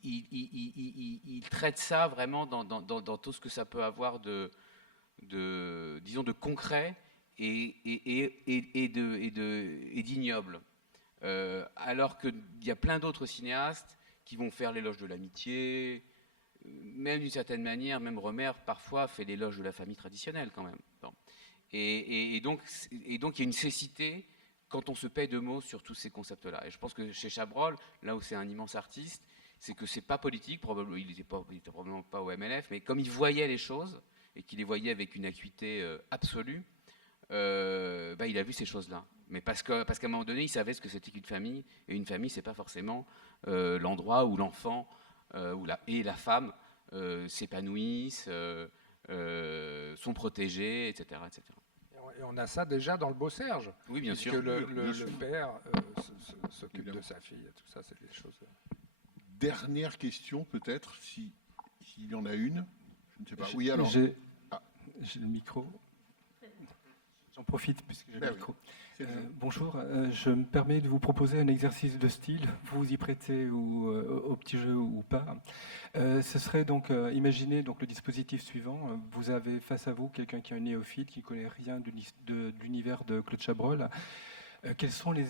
il traite ça vraiment dans tout ce que ça peut avoir disons, de concret et d'ignoble. Alors qu'il y a plein d'autres cinéastes qui vont faire l'éloge de l'amitié, même d'une certaine manière, même Rohmer parfois fait l'éloge de la famille traditionnelle quand même. Bon. Et donc il y a une cécité quand on se paie de mots sur tous ces concepts-là. Et je pense que chez Chabrol, là où c'est un immense artiste, c'est que c'est pas politique, probablement, il était probablement pas au MLF, mais comme il voyait les choses, et qu'il les voyait avec une acuité absolue, il a vu ces choses-là. Mais parce qu'à un moment donné, il savait ce que c'était qu'une famille, et une famille, c'est pas forcément l'endroit où l'enfant et la femme s'épanouissent, sont protégés, etc., etc. Et on a ça déjà dans le Beau Serge. Oui, bien sûr. Puisque le Bien sûr. père s'occupe de sa fille, et tout ça, c'est des choses. Dernière question, peut-être, s'il y en a une. Je ne sais pas. Oui, alors. J'ai le micro. J'en profite puisque j'ai Ben le oui. micro. C'est le jeu. Bonjour, je me permets de vous proposer un exercice de style. Vous vous y prêtez au petit jeu ou pas. Ce serait donc, imaginez donc le dispositif suivant. Vous avez face à vous quelqu'un qui est un néophyte, qui ne connaît rien de l'univers de Claude Chabrol. Quelles sont les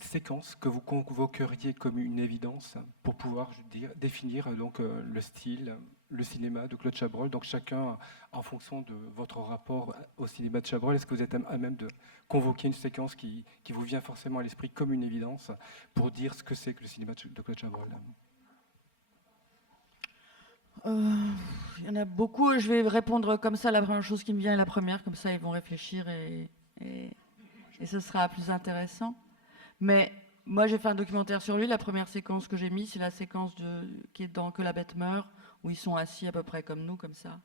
séquences que vous convoqueriez comme une évidence pour pouvoir, je veux dire, définir donc le style, le cinéma de Claude Chabrol. Donc chacun, en fonction de votre rapport au cinéma de Chabrol, est-ce que vous êtes à même de convoquer une séquence qui vous vient forcément à l'esprit comme une évidence pour dire ce que c'est que le cinéma de Claude Chabrol? Il y en a beaucoup. Je vais répondre comme ça. La première chose qui me vient est la première. Comme ça, ils vont réfléchir et ce sera plus intéressant. Mais moi, j'ai fait un documentaire sur lui. La première séquence que j'ai mise, c'est la séquence qui est dans Que la bête meurt, où ils sont assis à peu près comme nous, comme ça,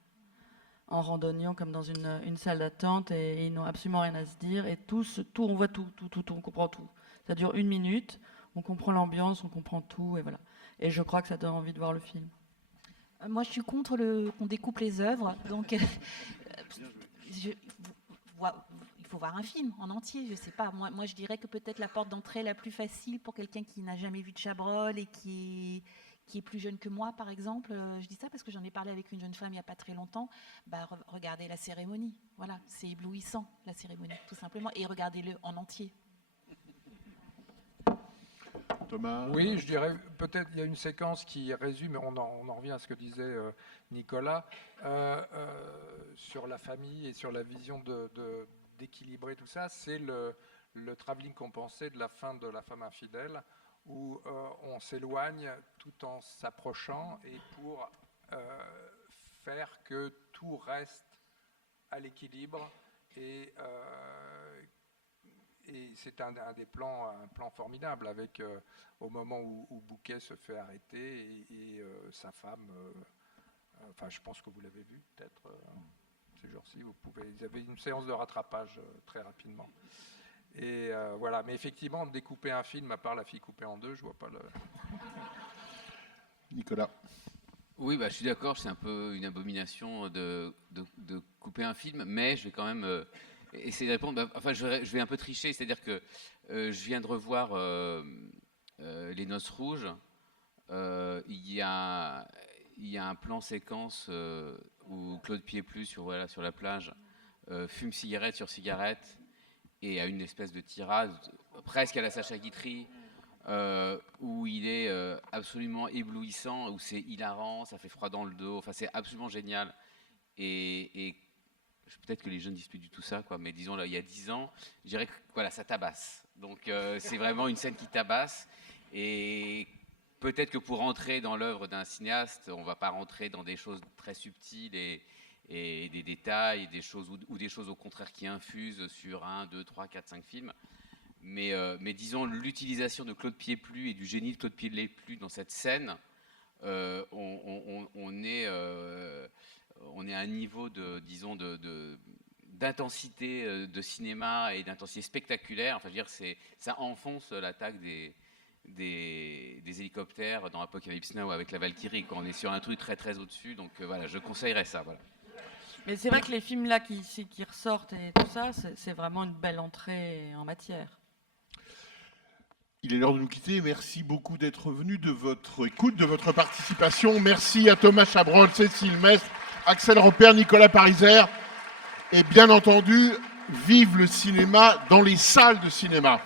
en randonnion, comme dans une salle d'attente, et ils n'ont absolument rien à se dire. Et tout, on voit tout, on comprend tout. Ça dure 1 minute, on comprend l'ambiance, on comprend tout, et voilà. Et je crois que ça donne envie de voir le film. Moi, je suis contre qu'on découpe les œuvres. Donc, il faut voir un film en entier. Je sais pas. Moi, je dirais que peut-être la porte d'entrée la plus facile pour quelqu'un qui n'a jamais vu de Chabrol et qui est plus jeune que moi, par exemple. Je dis ça parce que j'en ai parlé avec une jeune femme il n'y a pas très longtemps. Regardez La Cérémonie. Voilà, c'est éblouissant, La Cérémonie, tout simplement. Et regardez-le en entier. Thomas. Oui, je dirais peut-être il y a une séquence qui résume, on en revient à ce que disait Nicolas, sur la famille et sur la vision d'équilibrer tout ça. C'est le travelling compensé de la fin de La femme infidèle, où on s'éloigne tout en s'approchant et pour faire que tout reste à l'équilibre et c'est un plan formidable avec au moment où Bouquet se fait arrêter et sa femme. Enfin, je pense que vous l'avez vu peut-être ces jours-ci. Vous avez une séance de rattrapage très rapidement. Et voilà. Mais effectivement, découper un film, à part La fille coupée en deux, je vois pas le. Nicolas. Oui, je suis d'accord, c'est un peu une abomination de couper un film, mais je vais quand même essayer de répondre. Je vais un peu tricher, c'est-à-dire que je viens de revoir Les Noces Rouges. Il y a un plan séquence où Claude Pieplu sur la plage fume cigarette sur cigarette et a une espèce de tirade presque à la Sacha Guitry. Où il est absolument éblouissant, où c'est hilarant, ça fait froid dans le dos, enfin c'est absolument génial. Et peut-être que les jeunes disent plus du tout ça, quoi, mais disons là, il y a 10 ans, je dirais que voilà, ça tabasse. Donc c'est vraiment une scène qui tabasse. Et peut-être que pour entrer dans l'œuvre d'un cinéaste, on ne va pas rentrer dans des choses très subtiles et des détails, des choses, ou des choses au contraire qui infusent sur 1, 2, 3, 4, 5 films. Mais disons, l'utilisation de Claude Pieplu et du génie de Claude Pieplu dans cette scène, on est à un niveau d'intensité de cinéma et d'intensité spectaculaire. Enfin, je veux dire, ça enfonce l'attaque des hélicoptères dans Apocalypse Now avec la Valkyrie. On est sur un truc très très au-dessus, donc voilà, je conseillerais ça. Voilà. Mais c'est vrai que les films là qui ressortent et tout ça, c'est vraiment une belle entrée en matière. Il est l'heure de nous quitter. Merci beaucoup d'être venu, de votre écoute, de votre participation. Merci à Thomas Chabrol, Cécile Mestre, Axel Repère, Nicolas Pariser. Et bien entendu, vive le cinéma dans les salles de cinéma.